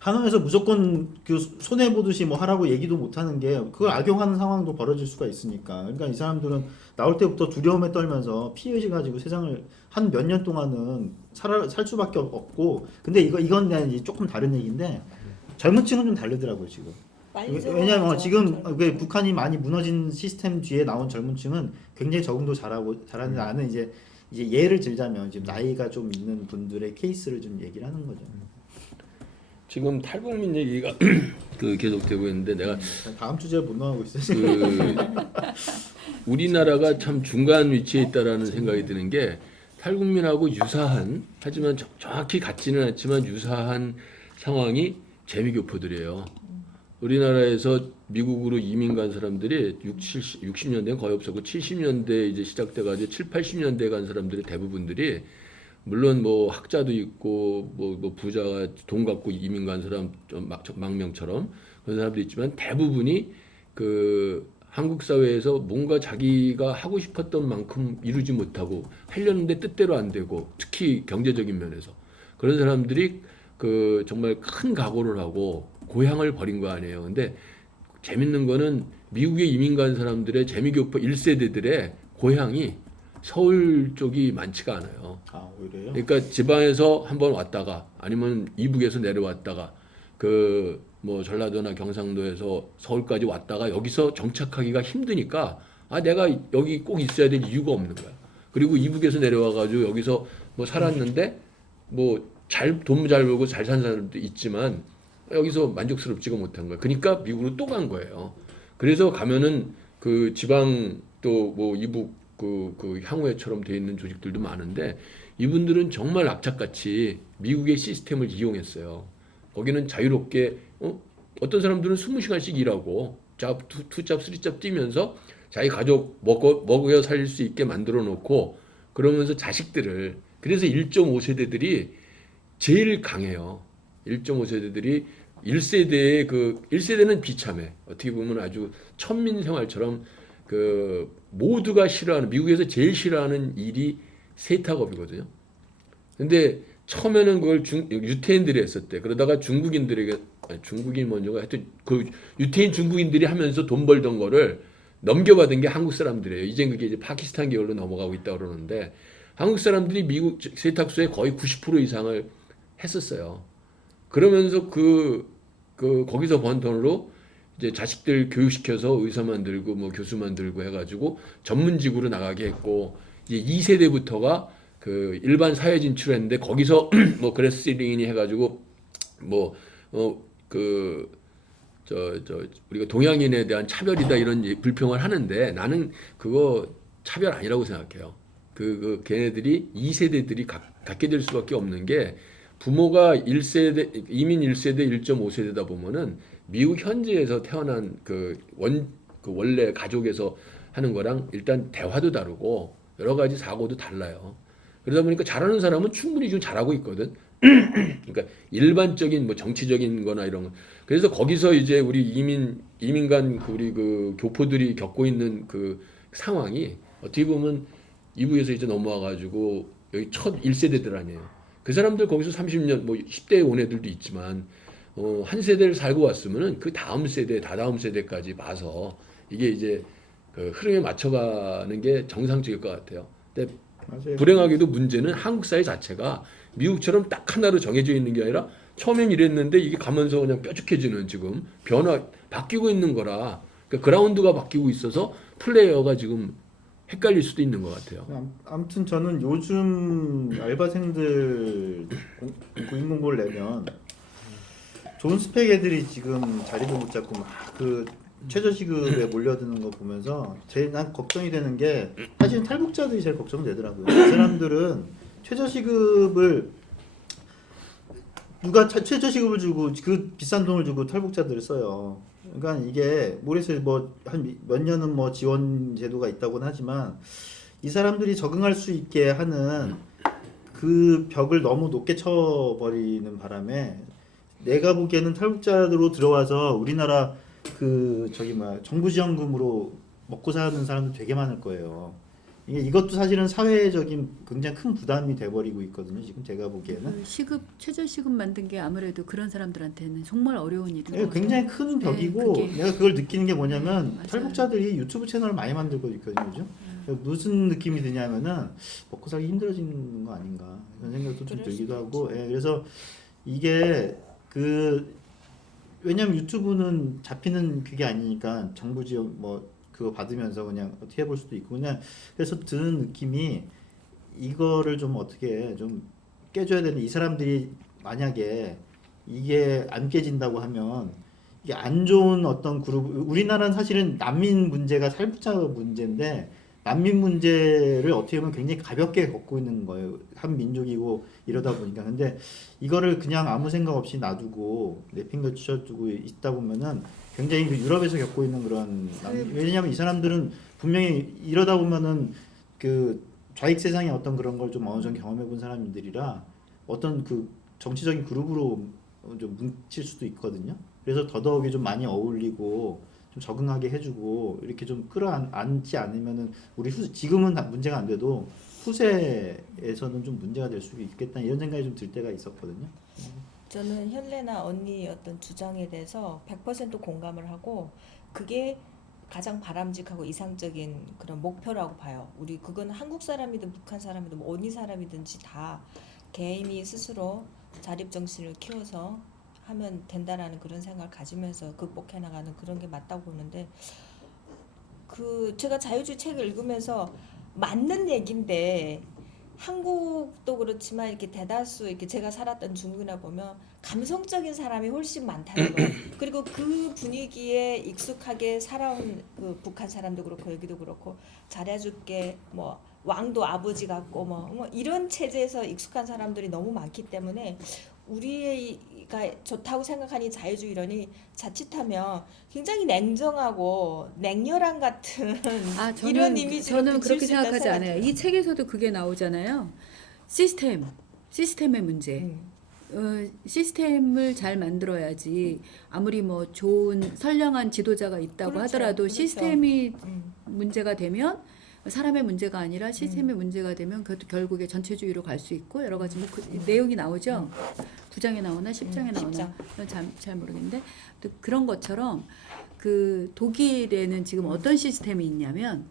하나원에서 무조건 그 손해 보듯이 뭐 하라고 얘기도 못 하는 게 그걸 악용하는 상황도 벌어질 수가 있으니까. 그러니까 이 사람들은 나올 때부터 두려움에 떨면서 피해지 가지고 세상을 한 몇 년 동안은 살 수밖에 없고. 근데 이건 그냥 이제 조금 다른 얘기인데 젊은 층은 좀 다르더라고요 지금. 왜냐면 지금 그 북한이 많이 무너진 시스템 뒤에 나온 젊은층은 굉장히 적응도 잘하는데 나는 이제 예를 들자면 지금 나이가 좀 있는 분들의 케이스를 좀 얘기를 하는 거죠. 지금 탈북민 얘기가 그 계속되고 있는데 내가 다음 주제에 못 나가고 있어요. 그 우리나라가 참 중간 위치에 있다라는 생각이 드는 게 탈북민하고 유사한 하지만 정확히 같지는 않지만 유사한 상황이 재미교포들이에요. 우리나라에서 미국으로 이민 간 사람들이 60년대는 거의 없었고 70년대 이제 시작돼가지고 7, 80년대 간 사람들이 대부분들이 물론 뭐 학자도 있고 뭐 부자가 돈 갖고 이민 간 사람 좀 망명처럼 그런 사람도 있지만 대부분이 그 한국 사회에서 뭔가 자기가 하고 싶었던 만큼 이루지 못하고 하려는데 뜻대로 안 되고 특히 경제적인 면에서 그런 사람들이 그 정말 큰 각오를 하고 고향을 버린 거 아니에요. 근데 재밌는 거는 미국에 이민 간 사람들의 재미교포 1세대들의 고향이 서울 쪽이 많지가 않아요. 아 오히려요? 그러니까 지방에서 한번 왔다가 아니면 이북에서 내려왔다가 그 뭐 전라도나 경상도에서 서울까지 왔다가 여기서 정착하기가 힘드니까 아 내가 여기 꼭 있어야 될 이유가 없는 거야. 그리고 이북에서 내려와가지고 여기서 뭐 살았는데 뭐 돈 잘 벌고 잘 산 사람도 있지만 여기서 만족스럽지가 못한 거야. 그러니까 미국으로 또 간 거예요. 그래서 가면은 그 지방 또 뭐 이북 그 향후회처럼 돼 있는 조직들도 많은데 이분들은 정말 악착같이 미국의 시스템을 이용했어요. 거기는 자유롭게 어떤 사람들은 20시간씩 일하고 잡, 투잡, 쓰리잡 뛰면서 자기 가족 먹여 살릴 수 있게 만들어 놓고 그러면서 자식들을 그래서 1.5세대들이 제일 강해요. 1.5세대들이 1세대의 그 1세대는 비참해. 어떻게 보면 아주 천민 생활처럼 그 모두가 싫어하는 미국에서 제일 싫어하는 일이 세탁업이거든요. 근데 처음에는 그걸 유태인들이 했었대. 그러다가 중국인들에게 중국인 먼저가 하여튼 그 유태인 중국인들이 하면서 돈 벌던 거를 넘겨받은 게 한국 사람들이에요. 이제 그게 이제 파키스탄 계열로 넘어가고 있다 그러는데 한국 사람들이 미국 세탁소의 거의 90% 이상을 했었어요. 그러면서 거기서 번 돈으로 이제 자식들 교육시켜서 의사 만들고 뭐 교수 만들고 해가지고 전문직으로 나가게 했고 이제 2세대부터가 그 일반 사회 진출했는데 거기서 뭐 그레스링이 해가지고 우리가 동양인에 대한 차별이다 이런 불평을 하는데 나는 그거 차별 아니라고 생각해요. 걔네들이 2세대들이 갖게 될 수밖에 없는 게 부모가 1세대 이민 1세대 1.5세대다 보면은 미국 현지에서 태어난 원래 가족에서 하는 거랑 일단 대화도 다르고 여러 가지 사고도 달라요. 그러다 보니까 잘하는 사람은 충분히 좀 잘하고 있거든. 그러니까 일반적인 뭐 정치적인 거나 이런 거. 그래서 거기서 이제 우리 이민간 우리 그 교포들이 겪고 있는 그 상황이 어떻게 보면 이북에서 이제 넘어와 가지고 여기 첫 1세대들 아니에요. 그 사람들 거기서 30년 뭐 10대에 온 애들도 있지만 한 세대를 살고 왔으면은 그 다음 세대, 다다음 세대까지 봐서 이게 이제 그 흐름에 맞춰가는 게 정상적일 것 같아요. 근데 맞아요. 불행하게도 문제는 한국 사회 자체가 미국처럼 딱 하나로 정해져 있는 게 아니라 처음엔 이랬는데 이게 가면서 그냥 뾰족해지는 지금 바뀌고 있는 거라 그러니까 그라운드가 바뀌고 있어서 플레이어가 지금 헷갈릴 수도 있는 것 같아요. 아무튼 저는 요즘 알바생들 구인 공고를 내면 좋은 스펙 애들이 지금 자리도 못 잡고 막 그 최저시급에 몰려드는 거 보면서 난 걱정이 되는 게 사실 탈북자들이 제일 걱정되더라고요. 이 사람들은 최저시급을 누가 최저시급을 주고 그 비싼 돈을 주고 탈북자들을 써요. 그러니까 이게 모르겠어요. 뭐 한 몇 년은 뭐 지원 제도가 있다고는 하지만 이 사람들이 적응할 수 있게 하는 그 벽을 너무 높게 쳐버리는 바람에 내가 보기에는 탈북자로 들어와서 우리나라 그 저기 뭐야 정부 지원금으로 먹고 사는 사람도 되게 많을 거예요. 이것도 사실은 사회적인 굉장히 큰 부담이 돼버리고 있거든요. 지금 제가 보기에는. 그 시급 최저 시급 만든 게 아무래도 그런 사람들한테는 정말 어려운 일인 예, 거죠. 굉장히 큰 벽이고 그게- 내가 그걸 느끼는 게 뭐냐면 맞아요. 탈북자들이 유튜브 채널을 많이 만들고 있거든요. 그죠? 무슨 느낌이 드냐면은 먹고 살기 힘들어지는 거 아닌가 이런 생각도 좀 그럴 들기도 수도 하고 예, 그래서 이게 그 왜냐면 유튜브는 잡히는 그게 아니니까 정부 지원 뭐 그거 받으면서 그냥 어떻게 해볼 수도 있고 그냥 그래서 드는 느낌이 이거를 좀 어떻게 좀 깨줘야 되는 이 사람들이 만약에 이게 안 깨진다고 하면 이게 안 좋은 어떤 그룹 우리나라는 사실은 난민 문제가 탈북자 문제인데 난민 문제를 어떻게 보면 굉장히 가볍게 겪고 있는 거예요. 한 민족이고 이러다 보니까 근데 이거를 그냥 아무 생각 없이 놔두고 내팽개쳐두고 있다 보면은 굉장히 그 유럽에서 겪고 있는 그런 왜냐하면 이 사람들은 분명히 이러다 보면은 그 좌익 세상의 어떤 그런 걸 좀 어느 정도 경험해 본 사람들이라 어떤 그 정치적인 그룹으로 좀 뭉칠 수도 있거든요. 그래서 더더욱이 좀 많이 어울리고 좀 적응하게 해주고 이렇게 좀 끌어안지 않으면은 우리 지금은 문제가 안 돼도 후세에서는 좀 문제가 될 수도 있겠다 이런 생각이 좀 들 때가 있었거든요. 저는 현래나 언니 어떤 주장에 대해서 100% 공감을 하고 그게 가장 바람직하고 이상적인 그런 목표라고 봐요. 우리 그건 한국 사람이든 북한 사람이든 뭐 어디 사람이든지 다 개인이 스스로 자립 정신을 키워서 하면 된다라는 그런 생각을 가지면서 극복해 나가는 그런 게 맞다고 보는데 그 제가 자유주의 책을 읽으면서 맞는 얘긴데 한국도 그렇지만 이렇게 대다수 이렇게 제가 살았던 중국이나 보면 감성적인 사람이 훨씬 많다는 거예요. 그리고 그 분위기에 익숙하게 살아온 그 북한 사람도 그렇고 여기도 그렇고 잘해줄게 뭐 왕도 아버지 같고 뭐 이런 체제에서 익숙한 사람들이 너무 많기 때문에 우리가 좋다고 생각하니 자유주의론이 자칫하면 굉장히 냉정하고 냉혈한 같은 아, 이런 이미지로 저는 비칠 그렇게 수 있다고 생각하지 않아요. 생각해요. 이 책에서도 그게 나오잖아요. 시스템의 문제. 시스템을 잘 만들어야지 아무리 뭐 좋은 선량한 지도자가 있다고 그렇죠. 하더라도 그렇죠. 시스템이 음. 문제가 되면 사람의 문제가 아니라 시스템의 문제가 되면 그것도 결국에 전체주의로 갈 수 있고 여러 가지 뭐 그 내용이 나오죠. 9장에 나오나 10장에 나오나 10장. 그건 잘 모르겠는데 또 그런 것처럼 그 독일에는 지금 어떤 시스템이 있냐면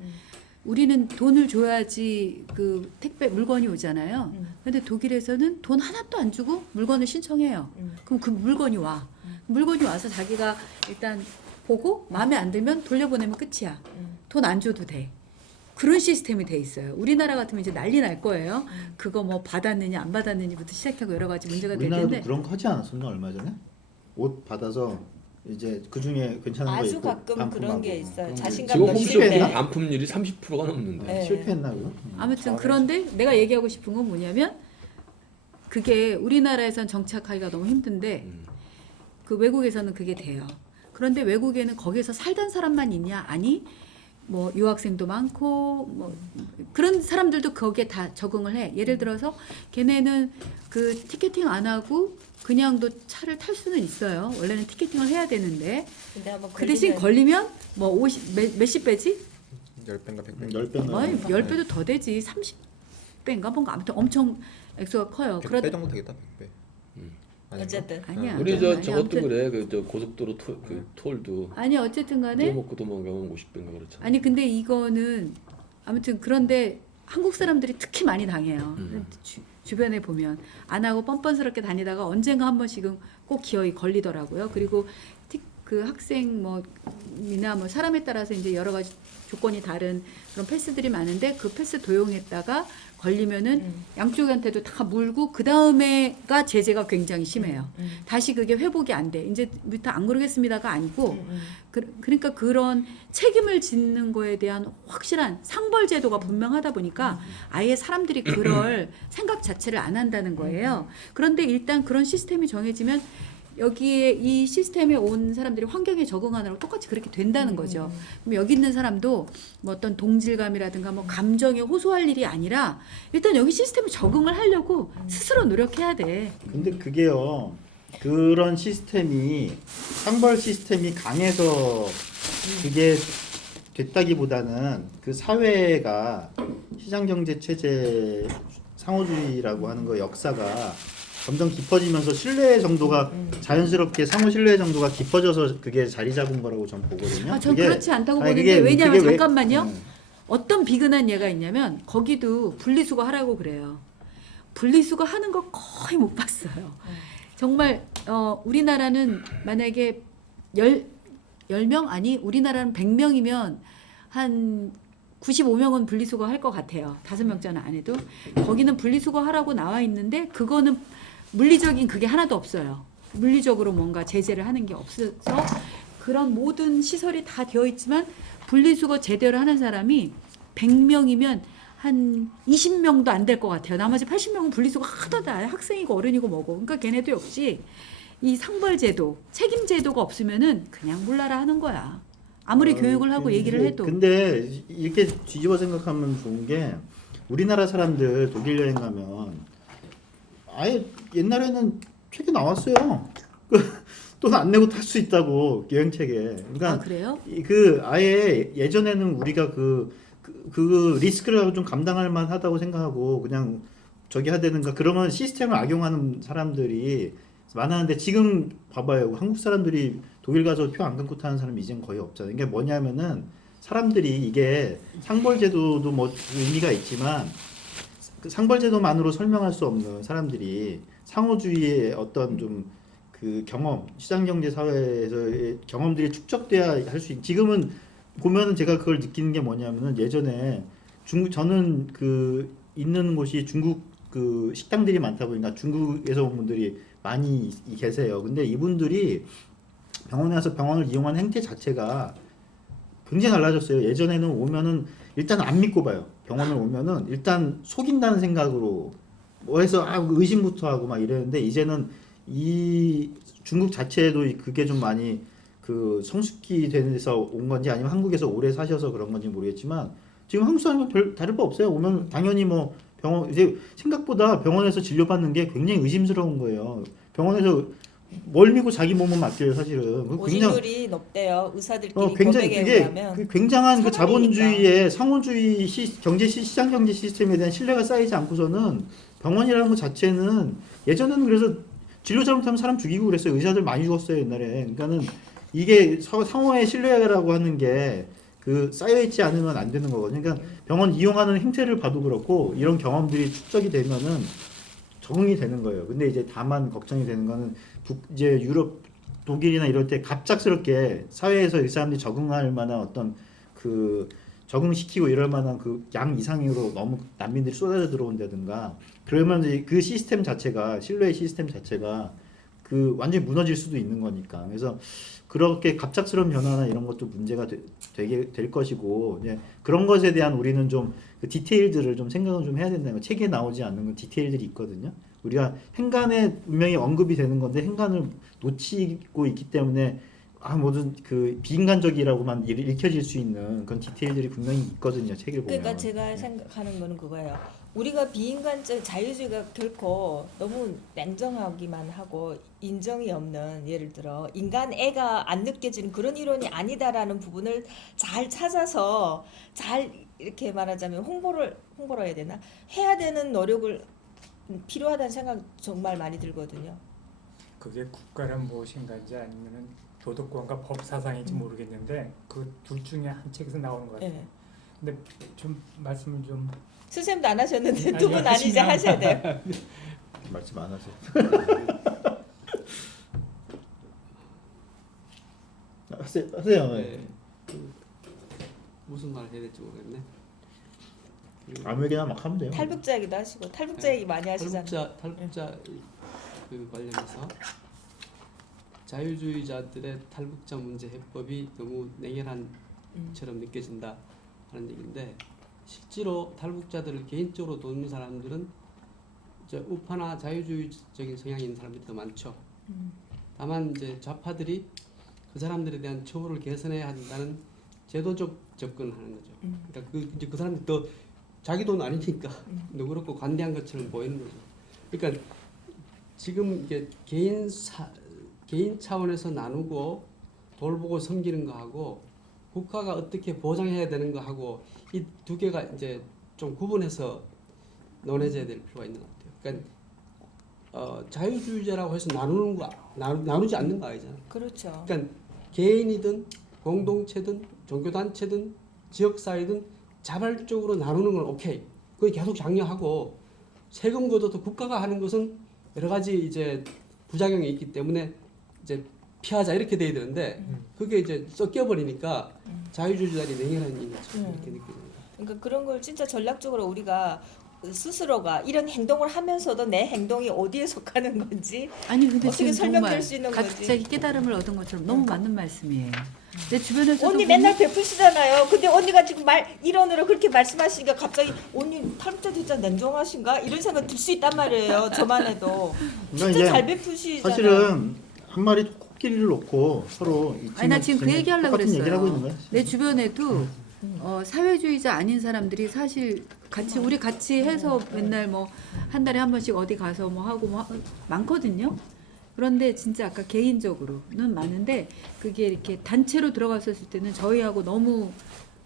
우리는 돈을 줘야지 그 택배 물건이 오잖아요. 근데 독일에서는 돈 하나도 안 주고 물건을 신청해요. 그럼 그 물건이 와. 물건이 와서 자기가 일단 보고 마음에 안 들면 돌려보내면 끝이야. 돈 안 줘도 돼. 그런 시스템이 돼 있어요. 우리나라 같으면 이제 난리 날 거예요. 그거 뭐 받았느냐 안 받았느냐부터 시작하고 여러 가지 문제가 될 우리나라도 텐데 그런 거 하지 않았었나 얼마 전에? 옷 받아서 이제 그 중에 괜찮은 거 아주 있고 가끔 그런 반품하고 게 있어요. 그런 거 자신감 지금 넘칠 홈쇼핑 때. 반품률이 30%가 넘는데. 네. 실패했나 그거? 아무튼 그런데 내가 얘기하고 싶은 건 뭐냐면 그게 우리나라에선 정착하기가 너무 힘든데 그 외국에서는 그게 돼요. 그런데 외국에는 거기서 살던 사람만 있냐? 아니 뭐 유학생도 많고 뭐 그런 사람들도 거기에 다 적응을 해. 예를 들어서 걔네는 그 티켓팅 안 하고 그냥도 차를 탈 수는 있어요. 원래는 티켓팅을 해야 되는데 근데 한번 그 대신 걸리면 뭐 50 몇십 배지? 10배인가 100배. 10배인가? 뭐 10배도 더 되지. 30배인가 뭔가 아무튼 엄청 액수가 커요. 100배 정도 되겠다. 100배. 어쨌든 아니야. 우리 아니야. 저것도 아무튼 그래. 그 저 고속도로 그 톨도 아니 어쨌든 간에 먹고 도망가면 50배인가 그렇잖아. 아니 근데 이거는 아무튼 그런데 한국 사람들이 특히 많이 당해요. 주변에 보면 안 하고 뻔뻔스럽게 다니다가 언젠가 한 번씩은 꼭 기어이 걸리더라고요. 그리고 그 학생 뭐이나 뭐 사람에 따라서 이제 여러 가지 조건이 다른 그런 패스들이 많은데 그 패스 도용했다가 걸리면은 양쪽한테도 다 물고 그 다음에가 제재가 굉장히 심해요. 다시 그게 회복이 안 돼. 이제부터 안 그러겠습니다가 아니고 그러니까 그런 책임을 짓는 거에 대한 확실한 상벌 제도가 분명하다 보니까 아예 사람들이 그럴 생각 자체를 안 한다는 거예요. 그런데 일단 그런 시스템이 정해지면 여기에 이 시스템에 온 사람들이 환경에 적응하느라고 똑같이 그렇게 된다는 거죠. 그럼 여기 있는 사람도 뭐 어떤 동질감이라든가 뭐 감정에 호소할 일이 아니라 일단 여기 시스템에 적응을 하려고 스스로 노력해야 돼. 근데 그게요. 그런 시스템이 상벌 시스템이 강해서 그게 됐다기보다는 그 사회가 시장경제 체제 상호주의라고 하는 거 역사가 점점 깊어지면서 신뢰 정도가 자연스럽게 상호 신뢰 정도가 깊어져서 그게 자리 잡은 거라고 전 보거든요. 아, 전 그렇지 않다고 아니, 보는데 왜냐면 그게 왜- 잠깐만요. 어떤 비근한 예가 있냐면 거기도 분리수거 하라고 그래요. 분리수거 하는 거 거의 못 봤어요. 정말 우리나라는 만약에 10명 아니 우리나라는 100명이면 한 95명은 분리수거 할 것 같아요. 5명짜리 안 해도. 거기는 분리수거 하라고 나와 있는데 그거는 물리적인 그게 하나도 없어요. 물리적으로 뭔가 제재를 하는 게 없어서 그런 모든 시설이 다 되어 있지만 분리수거 제대로 하는 사람이 100명이면 한 20명도 안 될 것 같아요. 나머지 80명은 분리수거 하다다 학생이고 어른이고 뭐고. 그러니까 걔네도 역시 이 상벌제도, 책임제도가 없으면은 그냥 몰라라 하는 거야. 아무리 교육을 하고 얘기를 해도. 근데 이렇게 뒤집어 생각하면 좋은 게 우리나라 사람들 독일 여행 가면 아예 옛날에는 책이 나왔어요. 돈 안 내고 탈 수 있다고 여행책에. 그러니까 아 그래요? 그 아예 예전에는 우리가 그 리스크를 좀 감당할 만하다고 생각하고 그냥 저기 해야 되는가 그러면 시스템을 악용하는 사람들이 많았는데 지금 봐봐요. 한국 사람들이 독일 가서 표 안 끊고 타는 사람이 이젠 거의 없잖아요. 이게 뭐냐면은 사람들이 이게 상벌제도도 뭐 의미가 있지만 그 상벌제도만으로 설명할 수 없는 사람들이 상호주의의 어떤 좀 그 경험, 시장경제 사회에서의 경험들이 축적돼야 할 수 있. 지금은 보면은 제가 그걸 느끼는 게 뭐냐면은 예전에 저는 그 있는 곳이 중국 그 식당들이 많다 보니까 중국에서 온 분들이 많이 계세요. 근데 이분들이 병원에 와서 병원을 이용하는 행태 자체가 굉장히 달라졌어요. 예전에는 오면은 일단 안 믿고 봐요. 병원을 오면은 일단 속인다는 생각으로 뭐 해서 의심부터 하고 막 이랬는데 이제는 이 중국 자체도 그게 좀 많이 그 성숙기 되면서 온 건지 아니면 한국에서 오래 사셔서 그런 건지 모르겠지만 지금 한국 사람은 별 다를 바 없어요. 오면 당연히 뭐 병원 이제 생각보다 병원에서 진료받는 게 굉장히 의심스러운 거예요. 병원에서 뭘 믿고 자기 몸은 맡겨요, 사실은. 오진율이 높대요. 의사들끼리 굉장히 고백에 그게 의하면. 그 굉장한 그 사람이니까. 자본주의의 상호주의 시장 경제 시스템에 대한 신뢰가 쌓이지 않고서는 병원이라는 것 자체는 예전에는 그래서 진료 잘못하면 사람 죽이고 그랬어요. 의사들 많이 죽었어요, 옛날에. 그러니까는 이게 상호의 신뢰라고 하는 게 그 쌓여있지 않으면 안 되는 거거든요. 그러니까 병원 이용하는 행태를 봐도 그렇고 이런 경험들이 축적이 되면은 적응이 되는 거예요. 근데 이제 다만 걱정이 되는 거는 이제 유럽, 독일이나 이럴 때 갑작스럽게 사회에서 이 사람들이 적응할 만한 어떤 그 적응시키고 이럴 만한 그 양 이상으로 너무 난민들이 쏟아져 들어온다든가 그러면 이제 그 시스템 자체가 신뢰의 시스템 자체가 그 완전히 무너질 수도 있는 거니까. 그래서 그렇게 갑작스러운 변화나 이런 것도 문제가 되게 될 것이고 이제 그런 것에 대한 우리는 좀 그 디테일들을 좀 생각을 좀 해야 된다는 거. 책에 나오지 않는 그 디테일들이 있거든요. 우리가 행간에 분명히 언급이 되는 건데 행간을 놓치고 있기 때문에 모든 그 비인간적이라고만 읽혀질 수 있는 그런 디테일들이 분명히 있거든요. 책을 보면. 그러니까 제가 생각하는 거는 그거예요. 우리가 비인간적 자유주의가 결코 너무 냉정하기만 하고 인정이 없는 예를 들어 인간 애가 안 느껴지는 그런 이론이 아니다라는 부분을 잘 찾아서 잘 이렇게 말하자면 홍보를 해야 되나? 해야 되는 노력을 필요하다는 생각 정말 많이 들거든요. 그게 국가란 무엇인가인지 아니면은 도덕관과 법사상인지 모르겠는데 그 둘 중에 한 책에서 나오는 것 같아요. 예. 근데 좀 말씀을 좀 선생님도 안 하셨는데 아니요, 두 분 아니 이제 하셔야 돼요. 말씀 안 하세요. 하세요. 네. 무슨 말 해야 될지 모르겠네. 아무 얘기나 막 하면 돼요. 탈북자 얘기도 하시고 탈북자 얘기 많이 하시잖아요. 탈북자 그 관련해서 자유주의자들의 탈북자 문제 해법이 너무 냉혈한처럼 느껴진다 하는 얘기인데 실제로 탈북자들을 개인적으로 돕는 사람들은 이제 우파나 자유주의적인 성향이 있는 사람들이 더 많죠. 다만 이제 좌파들이 그 사람들에 대한 처우를 개선해야 한다는 제도적 접근을 하는 거죠. 그러니까 이제 그 사람들 더 자기 돈 아니니까 너그럽고 관대한 것처럼 보이는 거죠. 그러니까 지금 이게 개인 차원에서 나누고 돌보고 섬기는 거하고 국가가 어떻게 보장해야 되는 거하고 이 두 개가 이제 좀 구분해서 논해져야 될 필요가 있는 것 같아요. 그러니까 자유주의자라고 해서 나누는 거 나누지 않는 거 아니잖아요. 그렇죠. 그러니까 개인이든 공동체든 종교단체든 지역사회든 자발적으로 나누는 건 오케이. 그게 계속 장려하고 세금 걷어도 국가가 하는 것은 여러 가지 이제 부작용이 있기 때문에 이제 피하자 이렇게 돼야 되는데 그게 이제 섞여 버리니까 자유주의자들이 냉혈한 인처럼 이렇게 느끼는 거예요. 그러니까 그런 걸 진짜 전략적으로 우리가 스스로가 이런 행동을 하면서도 내 행동이 어디에 속하는 건지 아니 근데 어떻게 지금 설명될 정말 수 있는 거지? 갑자기 깨달음을 얻은 것처럼 너무 맞는 말씀이에요. 내 주변에서도 언니 보면 맨날 베푸시잖아요. 근데 언니가 지금 일원으로 그렇게 말씀하시니까 갑자기 언니 탈북자 진짜 냉정하신가? 이런 생각 들 수 있단 말이에요. 저만 해도 그러니까 진짜 이제 잘 베푸시잖아요. 사실은 한 마리 코끼리를 놓고 서로 이 아니 나 지금 그 얘기 하려고 똑같은 얘기를 하고 있는 그랬어요. 거야. 내 주변에도 사회주의자 아닌 사람들이 사실 같이 우리 같이 해서 맨날 뭐 한 달에 한 번씩 어디 가서 뭐 하고 많거든요. 그런데 진짜 아까 개인적으로는 많은데 그게 이렇게 단체로 들어갔었을 때는 저희하고 너무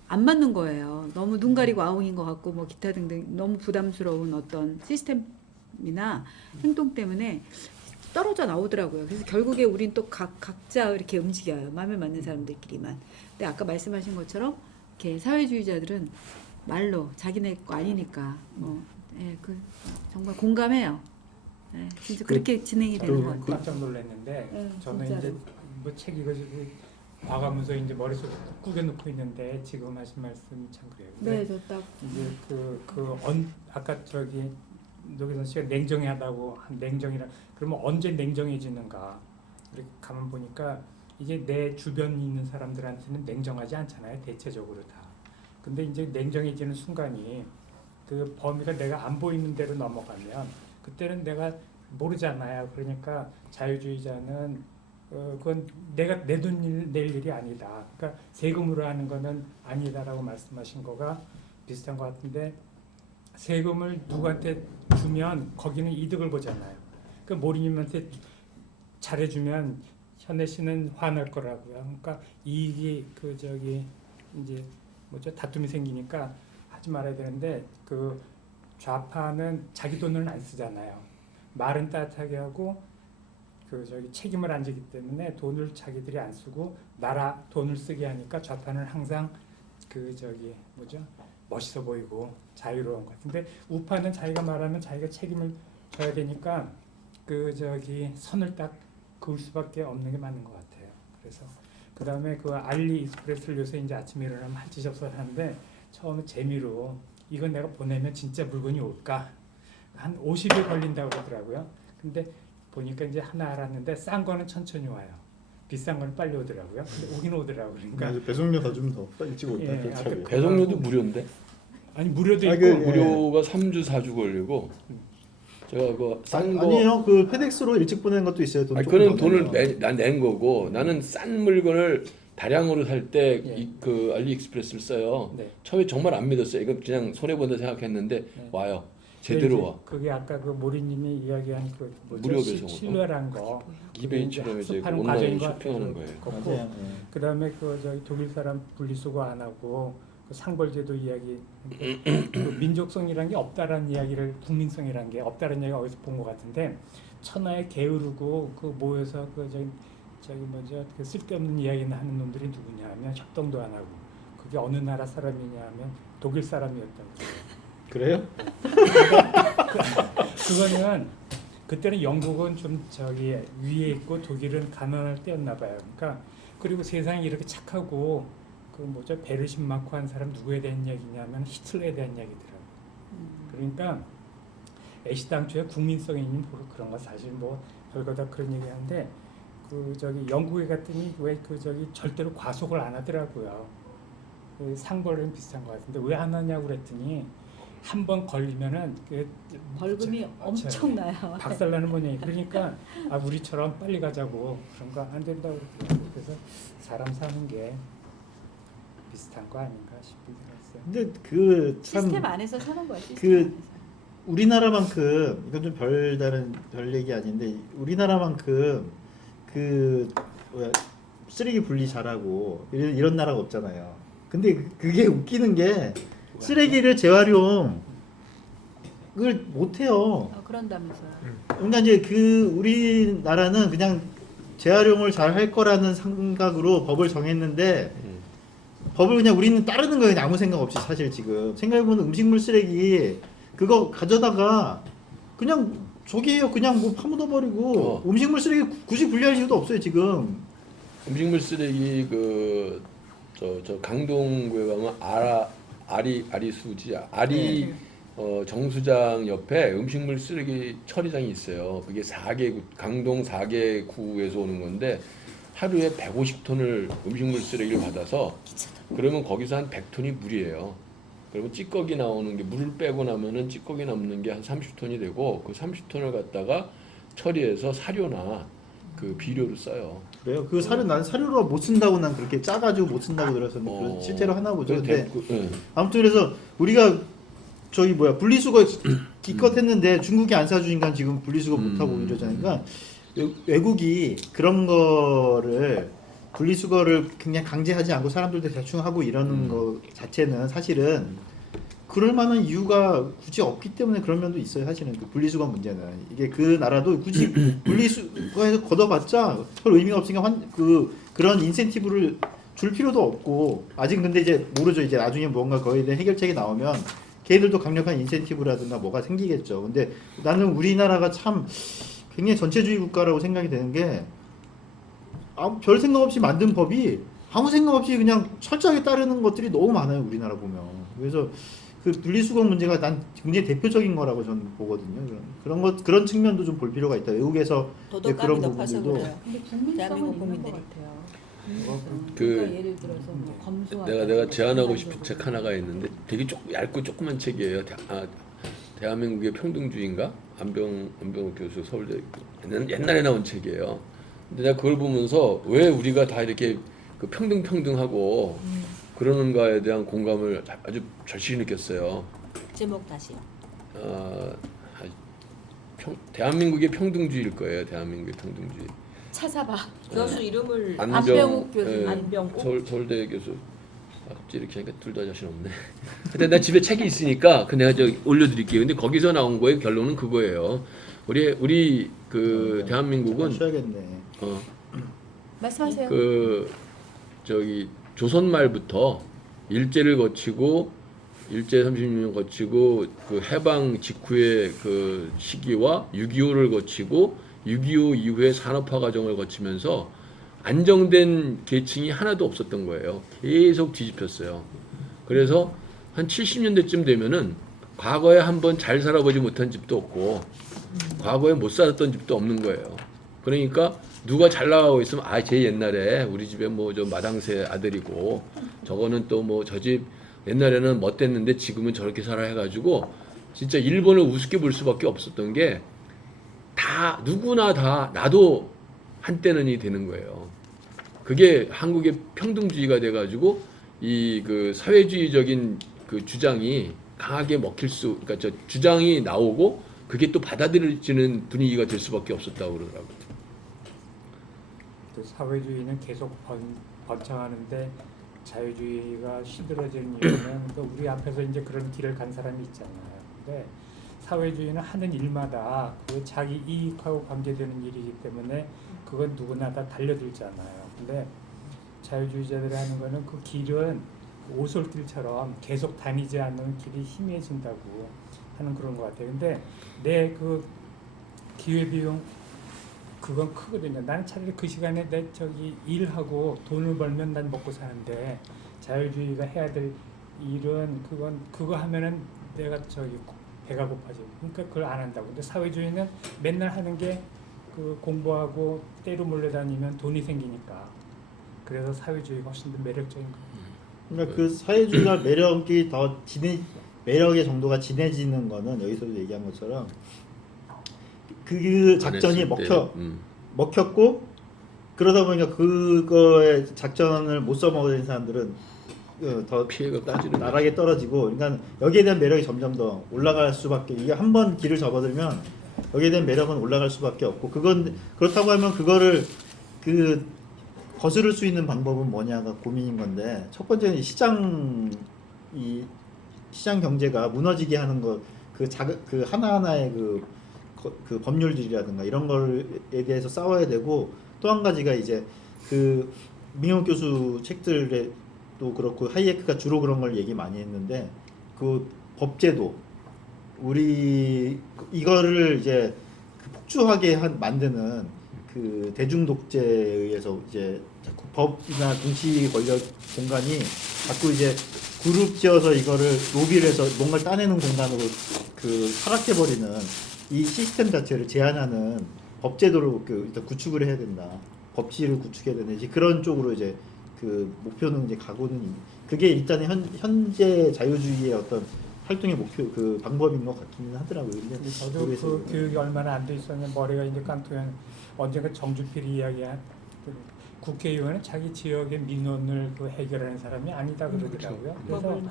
안 맞는 거예요. 너무 눈 가리고 아웅인 것 같고 뭐 기타 등등 너무 부담스러운 어떤 시스템이나 행동 때문에 떨어져 나오더라고요. 그래서 결국에 우린 또 각자 이렇게 움직여요. 마음에 맞는 사람들끼리만. 근데 아까 말씀하신 것처럼 이렇게 사회주의자들은 말로 자기네 거 아니니까 정말 공감해요. 예, 진짜 그렇게 진행이 되는 것 같아요. 깜짝 놀랐는데 저는 진짜로. 이제 뭐 책 읽어주고 봐가면서 이제 머릿속에 꾸겨놓고 있는데 지금 하신 말씀이 참 그래요. 네, 저 딱 이제 아까 저기 노기선 씨가 냉정하다고 한 냉정이라 그러면 언제 냉정해지는가 이렇게 가만 보니까 이게 내 주변에 있는 사람들한테는 냉정하지 않잖아요. 대체적으로 다. 근데 이제 냉정해지는 순간이 그 범위가 내가 안 보이는 대로 넘어가면 그때는 내가 모르잖아요. 그러니까 자유주의자는 그건 내가 내 돈 낼 일이 아니다. 그러니까 세금으로 하는 거는 아니다라고 말씀하신 거가 비슷한 것 같은데 세금을 누구한테 주면 거기는 이득을 보잖아요. 그 모리님한테 잘해주면 현애 씨는 화날 거라고요. 그러니까 이익이 이제 뭐죠 다툼이 생기니까 하지 말아야 되는데 그 좌파는 자기 돈을 안 쓰잖아요. 말은 따뜻하게 하고 책임을 안 지기 때문에 돈을 자기들이 안 쓰고 나라 돈을 쓰게 하니까 좌파는 항상 멋있어 보이고 자유로운 것 같은데 우파는 자기가 말하면 자기가 책임을 져야 되니까 선을 딱 그을 수밖에 없는 게 맞는 것 같아요. 그래서 그 다음에 그 알리 익스프레스를 요새 이제 아침에 일어나면 한 짓 없어 하는데 처음에 재미로 이건 내가 보내면 진짜 물건이 올까? 한 50일 걸린다고 그러더라고요. 근데 보니까 이제 하나 알았는데 싼 거는 천천히 와요. 비싼 거는 빨리 오더라고요. 근데 오긴 오더라고요. 그러니까 배송료 더 주면 더 일찍 온다. 예, 그렇죠. 아까 배송료도 무료인데 아니 무료도 아, 있고 예. 무료가 3주 4주 걸리고 제가 그싼 거 아니에요. 그 페덱스로 일찍 보내는 것도 있어요. 돈 아니 조금 그는 더 돈을 내면. 난 낸 거고 나는 싼 물건을 다량으로 살 때 예. 그 알리익스프레스를 써요. 네. 처음에 정말 안 믿었어요. 이건 그냥 손해 본다 생각했는데 네. 와요. 제대로 와. 그게 아까 그 모리님이 이야기한 무료 배송으로. 신뢰란 거. 이베이처럼 이제 학습하는 온라인 과정인 것 쇼핑하는 같아요. 거예요. 그렇고 맞아요. 그다음에 독일 사람 분리수거 안 하고 그 상벌제도 이야기 그 민족성이란 게 없다라는 이야기를 국민성이란 게 없다라는 이야기가 어디서 본 것 같은데 천하에 게으르고 그 모여서 그 쓸데없는 이야기는 하는 놈들이 누구냐 하면 협동도 안 하고 그게 어느 나라 사람이냐 하면 독일 사람이었다고. 그래요? 그거는 그때는 영국은 좀 저기 위에 있고 독일은 가난할 때였나 봐요. 그러니까 그리고 세상이 이렇게 착하고 그 뭐죠 베르신 마크 한 사람 누구에 대한 이야기냐면 히틀러에 대한 이야기더라고요. 그러니까 애시당초에 국민성이 있는 그런 거 사실 뭐 별거 다 그런 얘기하는데 그 저기 영국에 갔더니 왜 그 저기 절대로 과속을 안 하더라고요. 그 상벌은 비슷한 것 같은데 왜 안 하냐고 그랬더니 한 번 걸리면은 그 벌금이 엄청나요. 박살나는 모양이 그러니까 아 우리처럼 빨리 가자고 그런 거 안 된다고 그러더라고요. 그래서 사람 사는 게 비슷한 거 아닌가 싶기도 했어요. 근데 그 시스템 참 안에서 사는 거야. 시스템 그 안에서. 우리나라만큼 이건 좀 별다른 별 얘기 아닌데 우리나라만큼 그 뭐야 쓰레기 분리 잘하고 이런 나라가 없잖아요. 근데 그게 웃기는 게 쓰레기를 재활용을 못해요. 그런다면서요. 그러니까 이제 그 우리나라는 그냥 재활용을 잘 할 거라는 생각으로 법을 정했는데 법을 그냥 우리는 따르는 거예요. 그냥 아무 생각 없이 사실 지금 생각해보면 음식물 쓰레기 그거 가져다가 그냥 저기에요. 그냥 뭐 파묻어버리고 음식물 쓰레기 굳이 분리할 이유도 없어요 지금. 음식물 쓰레기 그 저 강동구에 가면 아리수지 네. 정수장 옆에 음식물 쓰레기 처리장이 있어요. 그게 4개 강동 4개 구에서 오는 건데 하루에 150톤을 음식물 쓰레기를 받아서 그러면 거기서 한 100톤이 물이에요. 그러면 찌꺼기 나오는 게 물을 빼고 나면은 찌꺼기 남는 게 한 30톤이 되고 그 30톤을 갖다가 처리해서 사료나 그 비료를 써요. 그래요? 그 사료 난 사료로 못 쓴다고 난 그렇게 짜가지고 못 쓴다고 들었었는데 실제로 하나 보죠. 근데 아무튼 그래서 우리가 저기 뭐야 분리수거 기껏 했는데 중국이 안 사주니까 지금 분리수거 못 하고 이러잖아요. 그러니까 외국이 그런 거를 분리수거를 그냥 강제하지 않고 사람들도 대충 하고 이러는 거 자체는 사실은 그럴 만한 이유가 굳이 없기 때문에 그런 면도 있어요. 사실은 그 분리수거 문제는 이게 그 나라도 굳이 분리수거해서 걷어봤자 별 의미가 없으니까 그런 인센티브를 줄 필요도 없고 아직 근데 이제 모르죠. 이제 나중에 뭔가 거기에 대한 해결책이 나오면 걔들도 강력한 인센티브라든가 뭐가 생기겠죠. 근데 나는 우리나라가 참 굉장히 전체주의 국가라고 생각이 되는 게 별 생각 없이 만든 법이 아무 생각 없이 그냥 철저하게 따르는 것들이 너무 많아요. 우리나라 보면. 그래서 그 분리수거 문제가 난 굉장히 대표적인 거라고 저는 보거든요. 그런 측면도 좀 볼 필요가 있다. 외국에서 도덕감이 높아서 부분들도 그래요. 근데 국민성은 대한민국 있는 것 국민들이. 같아요. 그 그러니까 예를 들어서 뭐 검소하다. 내가 제안하고 싶은 책 하나가 있는데 되게 얇고 조그만 책이에요. 대한민국의 평등주의인가? 안병욱 교수 서울대 옛날에 나온 책이에요. 근데 내가 그걸 보면서 왜 우리가 다 이렇게 그 평등하고 그러는가에 대한 공감을 아주 절실히 느꼈어요. 제목 다시요. 대한민국의 평등주의일 거예요. 대한민국의 평등주의. 찾아봐. 교수 이름을 안병욱 교수. 안병욱? 서울대 교수. 갑자기 이렇게 하니까 둘 다 자신 없네. 근데 나 집에 책이 있으니까 그 내가 올려드릴게요. 근데 거기서 나온 거의 결론은 그거예요. 우리 그 대한민국은 쉬어야겠네. 말씀하세요. 그 저기 조선 말부터 일제를 거치고 일제 36년 거치고 그 해방 직후의 그 시기와 6.25를 거치고 6.25 이후의 산업화 과정을 거치면서 안정된 계층이 하나도 없었던 거예요. 계속 뒤집혔어요. 그래서 한 70년대쯤 되면은 과거에 한번 잘 살아보지 못한 집도 없고 과거에 못 살았던 집도 없는 거예요. 그러니까 누가 잘 나가고 있으면 쟤 옛날에 우리 집에 뭐 저 마당새 아들이고 저거는 또 뭐 저 집 옛날에는 멋댔는데 지금은 저렇게 살아 해가지고 진짜 일본을 우습게 볼 수밖에 없었던 게 다 누구나 다 나도 한때는이 되는 거예요. 그게 한국의 평등주의가 돼가지고 이 그 사회주의적인 그 주장이 강하게 그러니까 저 주장이 나오고 그게 또 받아들여지는 분위기가 될 수밖에 없었다고 그러더라고요. 또 사회주의는 계속 번창하는데 자유주의가 시들어지는 이유는 또 우리 앞에서 이제 그런 길을 간 사람이 있잖아요. 근데 사회주의는 하는 일마다 그 자기 이익하고 관계되는 일이기 때문에 그건 누구나 다 달려들잖아요. 근데 자유주의자들이 하는 거는 그 길은 오솔길처럼 계속 다니지 않는 길이 희미해진다고 하는 그런 것 같아요. 근데 내 그 기회비용 그건 크거든요. 나는 차라리 그 시간에 내 일하고 돈을 벌면 난 먹고 사는데 자유주의가 해야 될 일은 그거 하면은 내가 배가 고파지고 그러니까 그걸 안 한다고. 근데 사회주의는 맨날 하는 게 그 공부하고 때로 몰려다니면 돈이 생기니까 그래서 사회주의가 훨씬 더 매력적인 거예요. 그러니까 그 사회주의가 매력의 정도가 진해지는 거는 여기서도 얘기한 것처럼 그 작전이 안 했을 때, 먹혔고 그러다 보니까 그거의 작전을 못 써먹은 사람들은 더 피해가 커지는 나락에 떨어지고, 그러니까 여기에 대한 매력이 점점 더 올라갈 수밖에, 이게 한 번 길을 접어들면 여기에 대한 매력은 올라갈 수밖에 없고, 그건 그렇다고 하면 그거를 거스를 수 있는 방법은 뭐냐가 고민인 건데, 첫 번째는 이 시장 경제가 무너지게 하는 것, 그 하나하나의 그 법률들이라든가 이런 거에 대해서 싸워야 되고, 또 한 가지가 이제 그 민혁 교수 책들에도 그렇고 하이에크가 주로 그런 걸 얘기 많이 했는데, 그 법제도 이거를 이제 그 폭주하게 만드는 그 대중 독재에 의해서 이제 자꾸 법이나 정치 권력 공간이 자꾸 이제 그룹 지어서 이거를 로비를 해서 뭔가를 따내는 공간으로 타락해 버리는 이 시스템 자체를 제한하는 법제도를 일단 구축을 해야 된다. 법치를 구축해야 된다. 이제 그런 쪽으로 이제 그 목표는 이제 가고는, 그게 일단 현재 자유주의의 어떤 활동의 목표, 그 방법인 것 같기는 하더라고요. 근데 저도 그 교육이 얼마나 안 돼 있었는데 머리가 이제 깡통한, 언젠가 정주필이 이야기한 국회의원은 자기 지역의 민원을 해결하는 사람이 아니다 그러더라고요. 그래서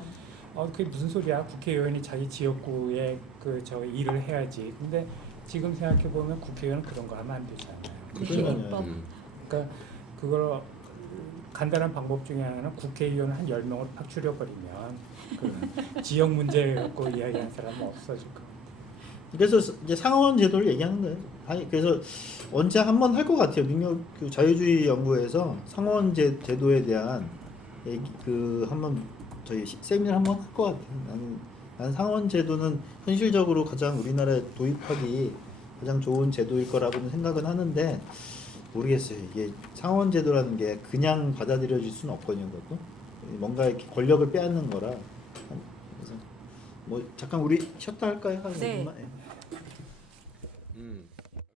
그게 무슨 소리야? 국회의원이 자기 지역구에 일을 해야지. 근데 지금 생각해 보면 국회의원은 그런 거 하면 안 되잖아요. 그렇죠. 그러니까 그걸 간단한 방법 중에 하나는 국회의원 한 10명을 팍 줄여버리면 그 지역 문제 갖고 이야기하는 사람은 없어질 거예요. 그래서 이제 상원 제도를 얘기하는 거예요. 그래서 언제 한번 할 것 같아요. 민혁 그 자유주의 연구에서 상원 제도에 대한 한번 저희 세미나를 한번 할 것 같아요. 나는 상원 제도는 현실적으로 가장 우리나라에 도입하기 가장 좋은 제도일 거라고는 생각은 하는데, 모르겠어요. 이게 상원 제도라는 게 그냥 받아들여질 수는 없거든요. 그것도 뭔가 이렇게 권력을 빼앗는 거라. 그래서 잠깐 우리 쉬었다 할까요? 네. 음.